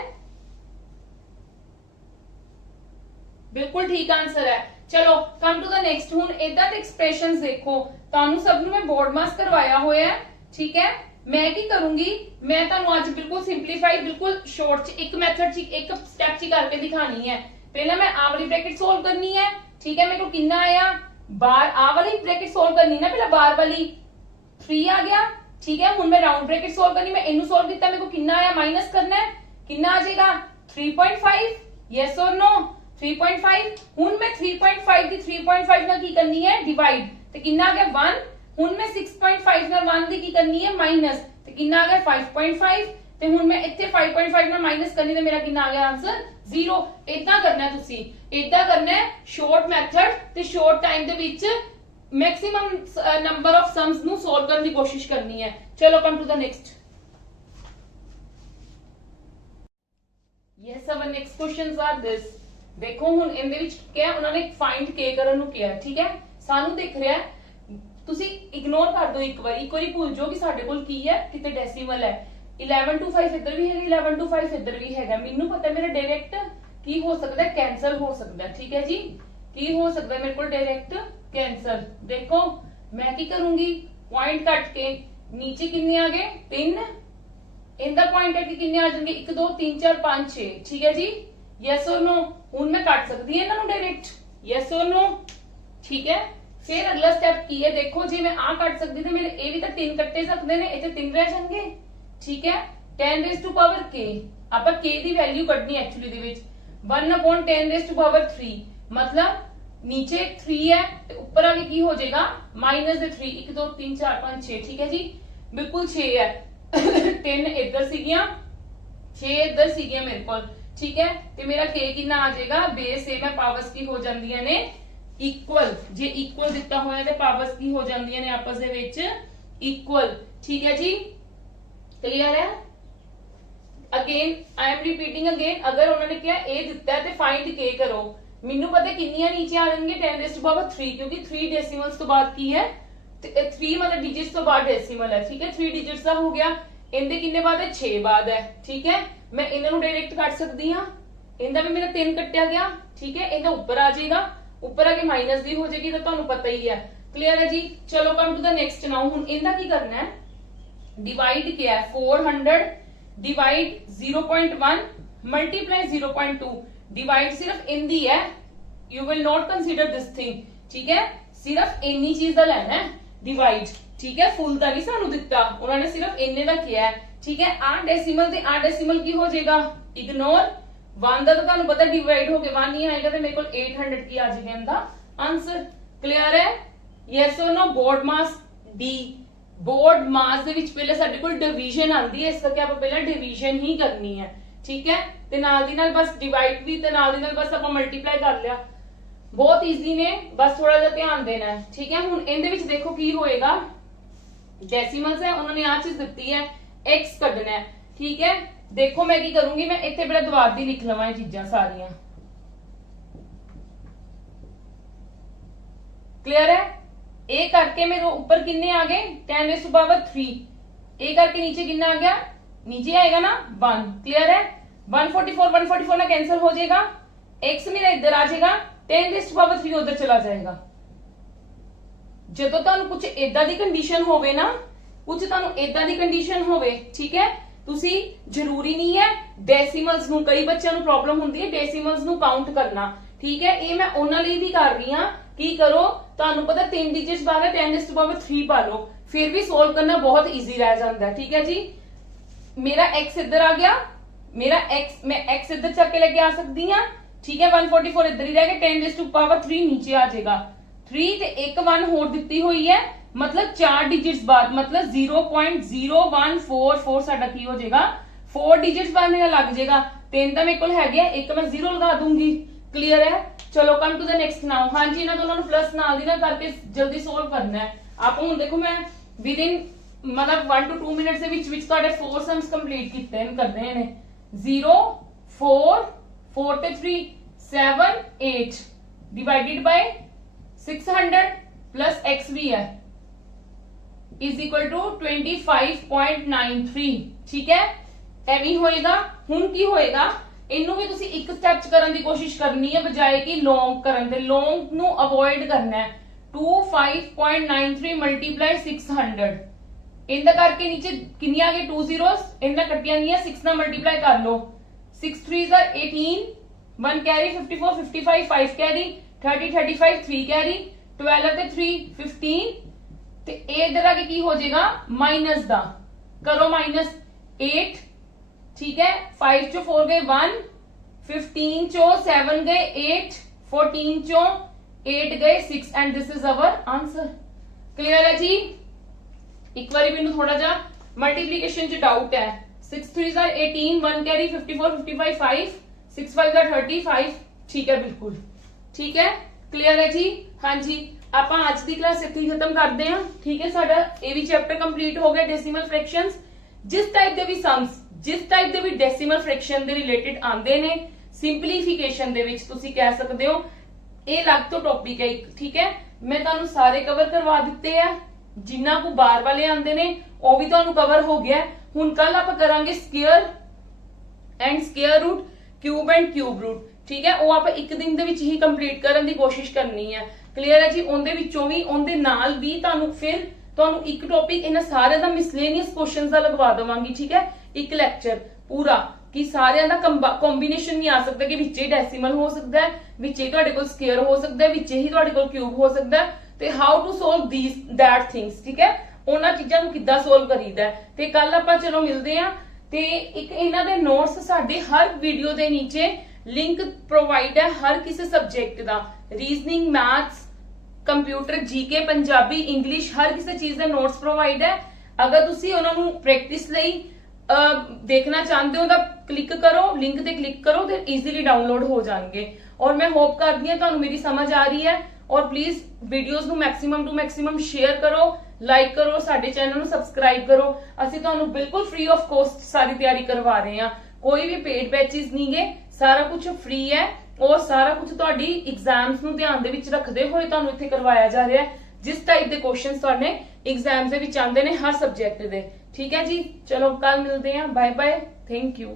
बिल्कुल ठीक आंसर है। चलो कम टू द नेक्स्ट, हुण इदां दे एक्सप्रेशंस देखो, तुहानू सब नू मैं बोर्ड मास करवाया होया है, ठीक है। मैं की करूंगी, मैं तुहानू आज बिल्कुल सिंपलीफाइड बिल्कुल शॉर्ट च एक मेथड च एक स्टेप च करके दिखानी है। पहले मैं आ वाली ब्रैकेट सोल्व करनी है, ठीक है, मेरे को कितना आया बार, आ वाली ब्रैकेट सोल्व करनी ना, पहले बार वाली 3 आ गया, ठीक है। हुण मैं राउंड ब्रैकेट सोल्व करनी, मैं इनू सोल्व किया, मेरे को कितना आया माइनस करना है, कितना आ जाएगा 3.5, यस और नो 3.5। हुण मैं 3.5 दी 3.5 नाल की करनी है डिवाइड, ते कितना आ गया 1। हुण मैं 6.5 नाल 1 दी की करनी है माइनस, ते कितना आ गया 5.5, ते हुण मैं इत्थे 5.5 नाल माइनस करनी, ते मेरा कितना आ गया आंसर 0। इदां करना है तुसी, इदां करना है शॉर्ट मेथड ते शॉर्ट टाइम दे विच मैक्सिमम नंबर ऑफ सम्स नु सोल्व करने की कोशिश करनी है। चलो come to the next, yes our next questions are this. देखो हुण इनदे विच क्या उन्होंने फाइंड के करन नु किया, ठीक है, सानू दिख रहा है, तुसी इग्नोर कर दो, एक बारी भूल जाओ कि साडे कोल की है, किते डेसिमल है। 11 to 5 इधर भी है, 11 to 5 इधर भी है, मैनू पता है मेरा डायरेक्ट की हो सकता है, कैंसल हो सकता है, ठीक है जी, की हो सकता है मेरे को डायरेक्ट कैंसल। देखो मैं की करूंगी, पॉइंट कट के नीचे कितने आ गए 3, इनका पॉइंट कट के कितने आ जाएंगे 1 2 3 4 5 6, ठीक है जी, यस और नो। हुण मैं कट सकती है इन्होंने डायरेक्ट, यस और नो, ठीक है। फिर अगला स्टेप की है, देखो जी मैं आ कट सकती थी, मेरे ए भी तो 3 कट्टे सकते ने, इथे 3 रह जाएंगे, ठीक है। 10 raised to power k, आपां k दी वैल्यू कढनी एक्चुअली दे विच 1/10⁻³ मतलब नीचे 3 है ਤੇ ਉੱਪਰ ਆ ਕੇ ਕੀ ਹੋ ਜਾਏਗਾ -3 1 2 3 4 5 6 ठीक है जी बिल्कुल 6 है 3 ਇੱਧਰ ਸੀਗੀਆਂ 6 ਇੱਧਰ ਸੀਗੀਆਂ ਮੇਰੇ ਕੋਲ ठीक है ਤੇ ਮੇਰਾ k ਕਿੰਨਾ ਆ ਜਾਏਗਾ ਬੇਸ ਸੇਮ ਹੈ ਪਾਵਰਸ ਕੀ ਹੋ ਜਾਂਦੀਆਂ ਨੇ ਇਕੁਅਲ ਜੇ ਇਕੁਅਲ ਦਿੱਤਾ ਹੋਇਆ ਤੇ ਪਾਵਰਸ ਕੀ ਹੋ ਜਾਂਦੀਆਂ ਨੇ ਆਪਸ ਦੇ ਵਿੱਚ ਇਕੁਅਲ ठीक है जी क्लियर है again I am repeating again अगर उन्होंने क्या a ਦਿੱਤਾ ਹੈ ਤੇ फाइंड k करो ਮੈਨੂੰ ਪਤਾ ਕਿੰਨੀਆਂ ਨੀਚੇ ਆ ਜਾਣਗੇ 10⁻³ क्योंकि 3 डेसिमल्स ਤੋਂ ਬਾਅਦ ਕੀ ਹੈ ਤੇ 3 मतलब डिजिट्स ਤੋਂ ਬਾਅਦ डेसिमल है ठीक है 3 डिजिट्स ਦਾ ਹੋ ਗਿਆ ਇਹਦੇ ਕਿੰਨੇ ਬਾਅਦ ਹੈ 6 ਬਾਅਦ ਹੈ ठीक है मैं ਇਹਨਾਂ ਨੂੰ डायरेक्ट ਕੱਟ ਸਕਦੀ ਹਾਂ ਇਹਦਾ ਵੀ ਮੇਰਾ 3 ਕੱਟਿਆ ਗਿਆ ठीक है ਇਹਦਾ ਉੱਪਰ ਆ ਜਾਏਗਾ ਉੱਪਰ ਆ ਕੇ ਮਾਈਨਸ ਦੀ ਹੋ ਜਾਏਗੀ ਤਾਂ ਤੁਹਾਨੂੰ ਪਤਾ ਹੀ ਹੈ क्लियर है जी चलो come to the next now ਹੁਣ ਇਹਦਾ ਕੀ ਕਰਨਾ ਹੈ डिवाइड क्या है 400 डिवाइड 0.1 मल्टीप्लाई 0.2 डिवाइड सिर्फ इन दी है you will not consider this thing ठीक है सिर्फ इन्नी चीज का लेना है डिवाइड ठीक है फुल का नहीं सानू दिता उन्होंने सिर्फ इन्ने का किया है ठीक है 8 डेसिमल ते 8 डेसिमल की हो जाएगा इग्नोर 1 का तो तुहानू पता डिवाइड हो के 1 नहीं आएगा तो मेरे को 800 की आ जाएगा इनका आंसर क्लियर है यस और नो बोर्ड मास डी बोर्ड मास ਦੇ ਵਿੱਚ ਪਹਿਲੇ ਸਾਡੇ ਕੋਲ ਡਿਵੀਜ਼ਨ ਆਂਦੀ ਹੈ ਇਸ ਕਰਕੇ ਆਪਾਂ ਪਹਿਲਾਂ ਡਿਵੀਜ਼ਨ ਹੀ ਕਰਨੀ ਹੈ ਠੀਕ ਹੈ ਤੇ ਨਾਲ ਦੀ ਨਾਲ ਬਸ ਡਿਵਾਈਡ ਵੀ ਤੇ ਨਾਲ ਦੀ ਨਾਲ ਬਸ ਆਪਾਂ ਮਲਟੀਪਲਾਈ ਕਰ ਲਿਆ ਬਹੁਤ ਈਜ਼ੀ ਨੇ ਬਸ ਥੋੜਾ ਜਿਹਾ ਧਿਆਨ ਦੇਣਾ ਹੈ ਠੀਕ ਹੈ ਹੁਣ ਇਹਦੇ ਵਿੱਚ ਦੇਖੋ ਕੀ ਹੋਏਗਾ ਡੈਸੀਮਲਸ ਹੈ ਉਹਨਾਂ ਨੇ ਆ ਚੀਜ਼ ਦਿੱਤੀ ਹੈ x ਕੱਢਣਾ ਹੈ ਠੀਕ ਹੈ ਦੇਖੋ ਮੈਂ ਕੀ ਕਰੂੰਗੀ ਮੈਂ ਇੱਥੇ ਬੜਾ ਦੁਬਾਰ ਦੀ ਲਿਖ ਲਵਾਂ ਇਹ ਚੀਜ਼ਾਂ ਸਾਰੀਆਂ क्लियर है ए करके मेरे ऊपर कितने आ गए 10⁻³ ए करके नीचे कितना आ गया नीचे आएगा ना 1 क्लियर है 144 ना कैंसिल हो जाएगा x मेरा इधर आ जाएगा 10⁻³ उधर चला जाएगा ਜਦੋਂ ਤੁਹਾਨੂੰ ਕੁਝ ਇਦਾਂ ਦੀ ਕੰਡੀਸ਼ਨ ਹੋਵੇ ਨਾ ਕੁਝ ਤੁਹਾਨੂੰ ਇਦਾਂ ਦੀ ਕੰਡੀਸ਼ਨ ਹੋਵੇ ਠੀਕ ਹੈ ਤੁਸੀਂ ਜ਼ਰੂਰੀ ਨਹੀਂ ਹੈ ਡੈਸੀਮਲਸ ਨੂੰ ਕਈ ਬੱਚਿਆਂ ਨੂੰ ਪ੍ਰੋਬਲਮ ਹੁੰਦੀ ਹੈ ਡੈਸੀਮਲਸ ਨੂੰ ਕਾਊਂਟ ਕਰਨਾ ਠੀਕ ਹੈ ਇਹ ਮੈਂ ਉਹਨਾਂ ਲਈ ਵੀ ਕਰ ਰਹੀ ਹਾਂ ਕੀ ਕਰੋ ਤੁਹਾਨੂੰ ਪਤਾ 3 ਡਿਜਿਟਸ ਬਾਅਦ 10⁻³ ਪਾ ਲਓ ਫਿਰ ਵੀ ਸੋਲਵ ਕਰਨਾ ਬਹੁਤ ਈਜ਼ੀ ਰਹਿ ਜਾਂਦਾ ਠੀਕ ਹੈ ਜੀ ਮੇਰਾ x ਇੱਧਰ ਆ ਗਿਆ ਮੇਰਾ x ਮੈਂ x ਇੱਧਰ ਚੱਕ ਕੇ ਲੈ ਕੇ ਆ ਸਕਦੀ ਹਾਂ ਠੀਕ ਹੈ 144 ਇੱਧਰ ਹੀ ਰਹਿ ਗਿਆ 10⁻³ ਨੀਚੇ ਆ ਜਾਏਗਾ 3 ਤੇ 1 1 ਹੋਰ ਦਿੱਤੀ ਹੋਈ ਹੈ मतलब 4 डिजिट्स बाद मतलब 0.0144 ਸਾਡਾ ਕੀ ਹੋ ਜਾਏਗਾ 4 डिजिट्स बाद मेरा लग जाएगा 3 ਤਾਂ ਮੇਰੇ ਕੋਲ ਹੈਗੇ ਆ ਇੱਕ ਮੈਂ 0 ਲਗਾ ਦੂੰਗੀ क्लियर है चलो come to the next now हां जी ਇਹਨਾਂ ਦੋਨਾਂ ਨੂੰ ਪਲੱਸ ਨਾਲ ਦੀ ਨਾਲ ਕਰਕੇ ਜਲਦੀ ਸੋਲਵ ਕਰਨਾ ਹੈ ਆਪ ਹੁਣ ਦੇਖੋ ਮੈਂ ਵਿਦ ਇਨ मतलब 1 to 2 ਮਿੰਟਸ ਦੇ ਵਿੱਚ ਤੁਹਾਡੇ 4 ਸਮਸ ਕੰਪਲੀਟ ਕੀਤੇ ਨੇ ਕਰਦੇ ਨੇ 0 4 4 ਤੇ 3 7 8 डिवाइडेड बाय 600 प्लस x भी है is equal to 25.93 ठीक है ਐਵੇਂ ਹੋਏਗਾ ਹੁਣ ਕੀ ਹੋਏਗਾ ਇਹਨੂੰ ਵੀ ਤੁਸੀਂ ਇੱਕ ਸਟੈਪ ਚ ਕਰਨ ਦੀ ਕੋਸ਼ਿਸ਼ ਕਰਨੀ ਹੈ ਬਜਾਏ ਕਿ ਲੌਂਗ ਕਰਨ ਦੇ ਲੌਂਗ ਨੂੰ ਅਵੋਇਡ ਕਰਨਾ ਹੈ 25.93 ਮਲਟੀਪਲਾਈ 600 ਇਹਦਾ ਕਰਕੇ ਨੀਚੇ ਕਿੰਨੀਆਂ ਆ ਗਏ 2 zeros ਇਹਦਾ ਕੱਟੀਆਂ ਗਈਆਂ 6 ਨਾਲ ਮਲਟੀਪਲਾਈ ਕਰ ਲਓ 6 3s are 18 1 carry 54 55 5 carry 30 35 3 carry 12 ਤੇ 3 15 ਤੇ ਇਹ ਇਧਰ ਆ ਕੇ ਕੀ ਹੋ ਜਾਏਗਾ ਮਾਈਨਸ ਦਾ ਕਰੋ ਮਾਈਨਸ 8 ठीक है 5 चो 4 गए 1 15 चो 7 गए 8 14 चो 8 गए 6 and this is our answer clear है जी एक बार मैंने थोड़ा जा मल्टीप्लिकेशन च डाउट है 6 3s are 18 1 carry 54 55 5 6 5s are 35 ठीक है बिल्कुल ठीक है क्लियर है जी हाँ जी ਆਪਾਂ ਅੱਜ ਦੀ ਕਲਾਸ ਇੱਥੇ ਹੀ ਖਤਮ ਕਰਦੇ ਹਾਂ ਠੀਕ ਹੈ ਸਾਡਾ ਇਹ ਵੀ ਚੈਪਟਰ ਕੰਪਲੀਟ ਹੋ ਗਿਆ ਡੈਸੀਮਲ ਫ੍ਰੈਕਸ਼ਨਸ ਜਿਸ ਟਾਈਪ ਦੇ ਵੀ ਸਮਸ ਜਿਸ ਟਾਈਪ ਦੇ ਵੀ ਡੈਸੀਮਲ ਫ੍ਰੈਕਸ਼ਨ ਦੇ ਰਿਲੇਟਡ ਆਉਂਦੇ ਨੇ ਸਿੰਪਲੀਫਿਕੇਸ਼ਨ ਦੇ ਵਿੱਚ ਤੁਸੀਂ ਕਹਿ ਸਕਦੇ ਹੋ ਇਹ ਅਲੱਗ ਤੋਂ ਟੌਪਿਕ ਹੈ ਇੱਕ ਠੀਕ ਹੈ ਮੈਂ ਤੁਹਾਨੂੰ ਸਾਰੇ ਕਵਰ ਕਰਵਾ ਦਿੱਤੇ ਆ ਜਿੰਨਾ ਕੋ ਬਾਰ ਵਾਲੇ ਆਉਂਦੇ ਨੇ ਉਹ ਵੀ ਤੁਹਾਨੂੰ ਕਵਰ ਹੋ ਗਿਆ ਹੁਣ ਕੱਲ ਆਪਾਂ ਕਰਾਂਗੇ square and square root cube and cube root ਠੀਕ ਹੈ ਉਹ ਆਪਾਂ ਇੱਕ ਦਿਨ ਦੇ ਵਿੱਚ ਹੀ ਕੰਪਲੀਟ ਕਰਨ ਦੀ ਕੋਸ਼ਿਸ਼ ਕਰਨੀ ਹੈ क्लियर है जी ਉਹਦੇ ਵਿੱਚੋਂ ਵੀ ਉਹਦੇ ਨਾਲ ਵੀ ਤੁਹਾਨੂੰ ਫਿਰ ਤੁਹਾਨੂੰ ਇੱਕ ਟੌਪਿਕ ਇਹਨਾਂ ਸਾਰਿਆਂ ਦਾ ਮਿਸਲੇਨੀਅਸ ਕੁਐਸਚਨਸ ਦਾ ਲਗਵਾ ਦਵਾਂਗੀ ਠੀਕ ਹੈ ਇੱਕ ਲੈਕਚਰ ਪੂਰਾ ਕਿ ਸਾਰਿਆਂ ਦਾ ਕੰਬੀਨੇਸ਼ਨ ਨਹੀਂ ਆ ਸਕਦਾ ਕਿ ਵਿੱਚੇ ਹੀ ਡੈਸੀਮਲ ਹੋ ਸਕਦਾ ਹੈ ਵਿੱਚੇ ਤੁਹਾਡੇ ਕੋਲ ਸਕੁਅਰ ਹੋ ਸਕਦਾ ਹੈ ਵਿੱਚੇ ਹੀ ਤੁਹਾਡੇ ਕੋਲ ਕਿਊਬ ਹੋ ਸਕਦਾ ਹੈ ਤੇ how to solve this that things ਠੀਕ ਹੈ ਉਹਨਾਂ ਚੀਜ਼ਾਂ ਨੂੰ ਕਿੱਦਾਂ ਸੋਲਵ ਕਰੀਦਾ ਤੇ ਕੱਲ ਆਪਾਂ ਚਲੋ ਮਿਲਦੇ ਆਂ ਤੇ ਇੱਕ ਇਹਨਾਂ ਦੇ ਨੋਟਸ ਸਾਡੇ ਹਰ ਵੀਡੀਓ ਦੇ ਨੀਚੇ ਲਿੰਕ ਪ੍ਰੋਵਾਈਡ ਹੈ ਹਰ ਕਿਸੇ ਸਬਜੈਕਟ ਦਾ, reasoning, maths, computer, GK, Punjabi, English, ਹਰ ਕਿਸੇ ਚੀਜ਼ ਦੇ ਨੋਟਸ ਪ੍ਰੋਵਾਈਡ ਹੈ। ਅਗਰ ਤੁਸੀਂ ਉਹਨਾਂ ਨੂੰ ਪ੍ਰੈਕਟਿਸ ਲਈ ਦੇਖਣਾ ਚਾਹੁੰਦੇ ਹੋ ਤਾਂ ਕਲਿੱਕ ਕਰੋ, ਲਿੰਕ ਤੇ ਕਲਿੱਕ ਕਰੋ ਤੇ ਈਜ਼ੀਲੀ ਡਾਊਨਲੋਡ ਹੋ ਜਾਣਗੇ। ਔਰ ਮੈਂ ਹੋਪ ਕਰਦੀ ਹਾਂ ਤੁਹਾਨੂੰ ਮੇਰੀ ਸਮਝ ਆ ਰਹੀ ਹੈ। ਔਰ ਪਲੀਜ਼ ਵੀਡੀਓਜ਼ ਨੂੰ ਮੈਕਸਿਮਮ ਟੂ ਮੈਕਸਿਮਮ ਸ਼ੇਅਰ ਕਰੋ, ਲਾਈਕ ਕਰੋ, ਸਾਡੇ ਚੈਨਲ ਨੂੰ ਸਬਸਕ੍ਰਾਈਬ ਕਰੋ। ਅਸੀਂ ਤੁਹਾਨੂੰ ਬਿਲਕੁਲ ਫ੍ਰੀ ਆਫ ਕੋਸਟ ਸਾਰੀ ਤਿਆਰੀ ਕਰਵਾ ਰਹੇ ਹਾਂ, ਕੋਈ ਵੀ ਪੇਡ ਬੈਚਿਸ ਨਹੀਂਗੇ, ਸਾਰਾ ਕੁਝ ਫ੍ਰੀ ਹੈ। ਔਰ ਸਾਰਾ ਕੁਝ ਤੁਹਾਡੀ ਐਗਜ਼ਾਮਸ ਨੂੰ ਧਿਆਨ ਦੇ ਵਿੱਚ ਰੱਖਦੇ ਹੋਏ ਤੁਹਾਨੂੰ ਇੱਥੇ ਕਰਵਾਇਆ ਜਾ ਰਿਹਾ ਹੈ। ਜਿਸ ਟਾਈਪ ਦੇ ਕੁਐਸਚਨਸ ਤੁਹਾਡੇ ਐਗਜ਼ਾਮਸ ਦੇ ਵਿੱਚ ਆਉਂਦੇ ਨੇ ਹਰ ਸਬਜੈਕਟ ਦੇ। ਠੀਕ ਹੈ ਜੀ, ਚਲੋ ਕੱਲ ਮਿਲਦੇ ਹਾਂ। Bye bye, thank you.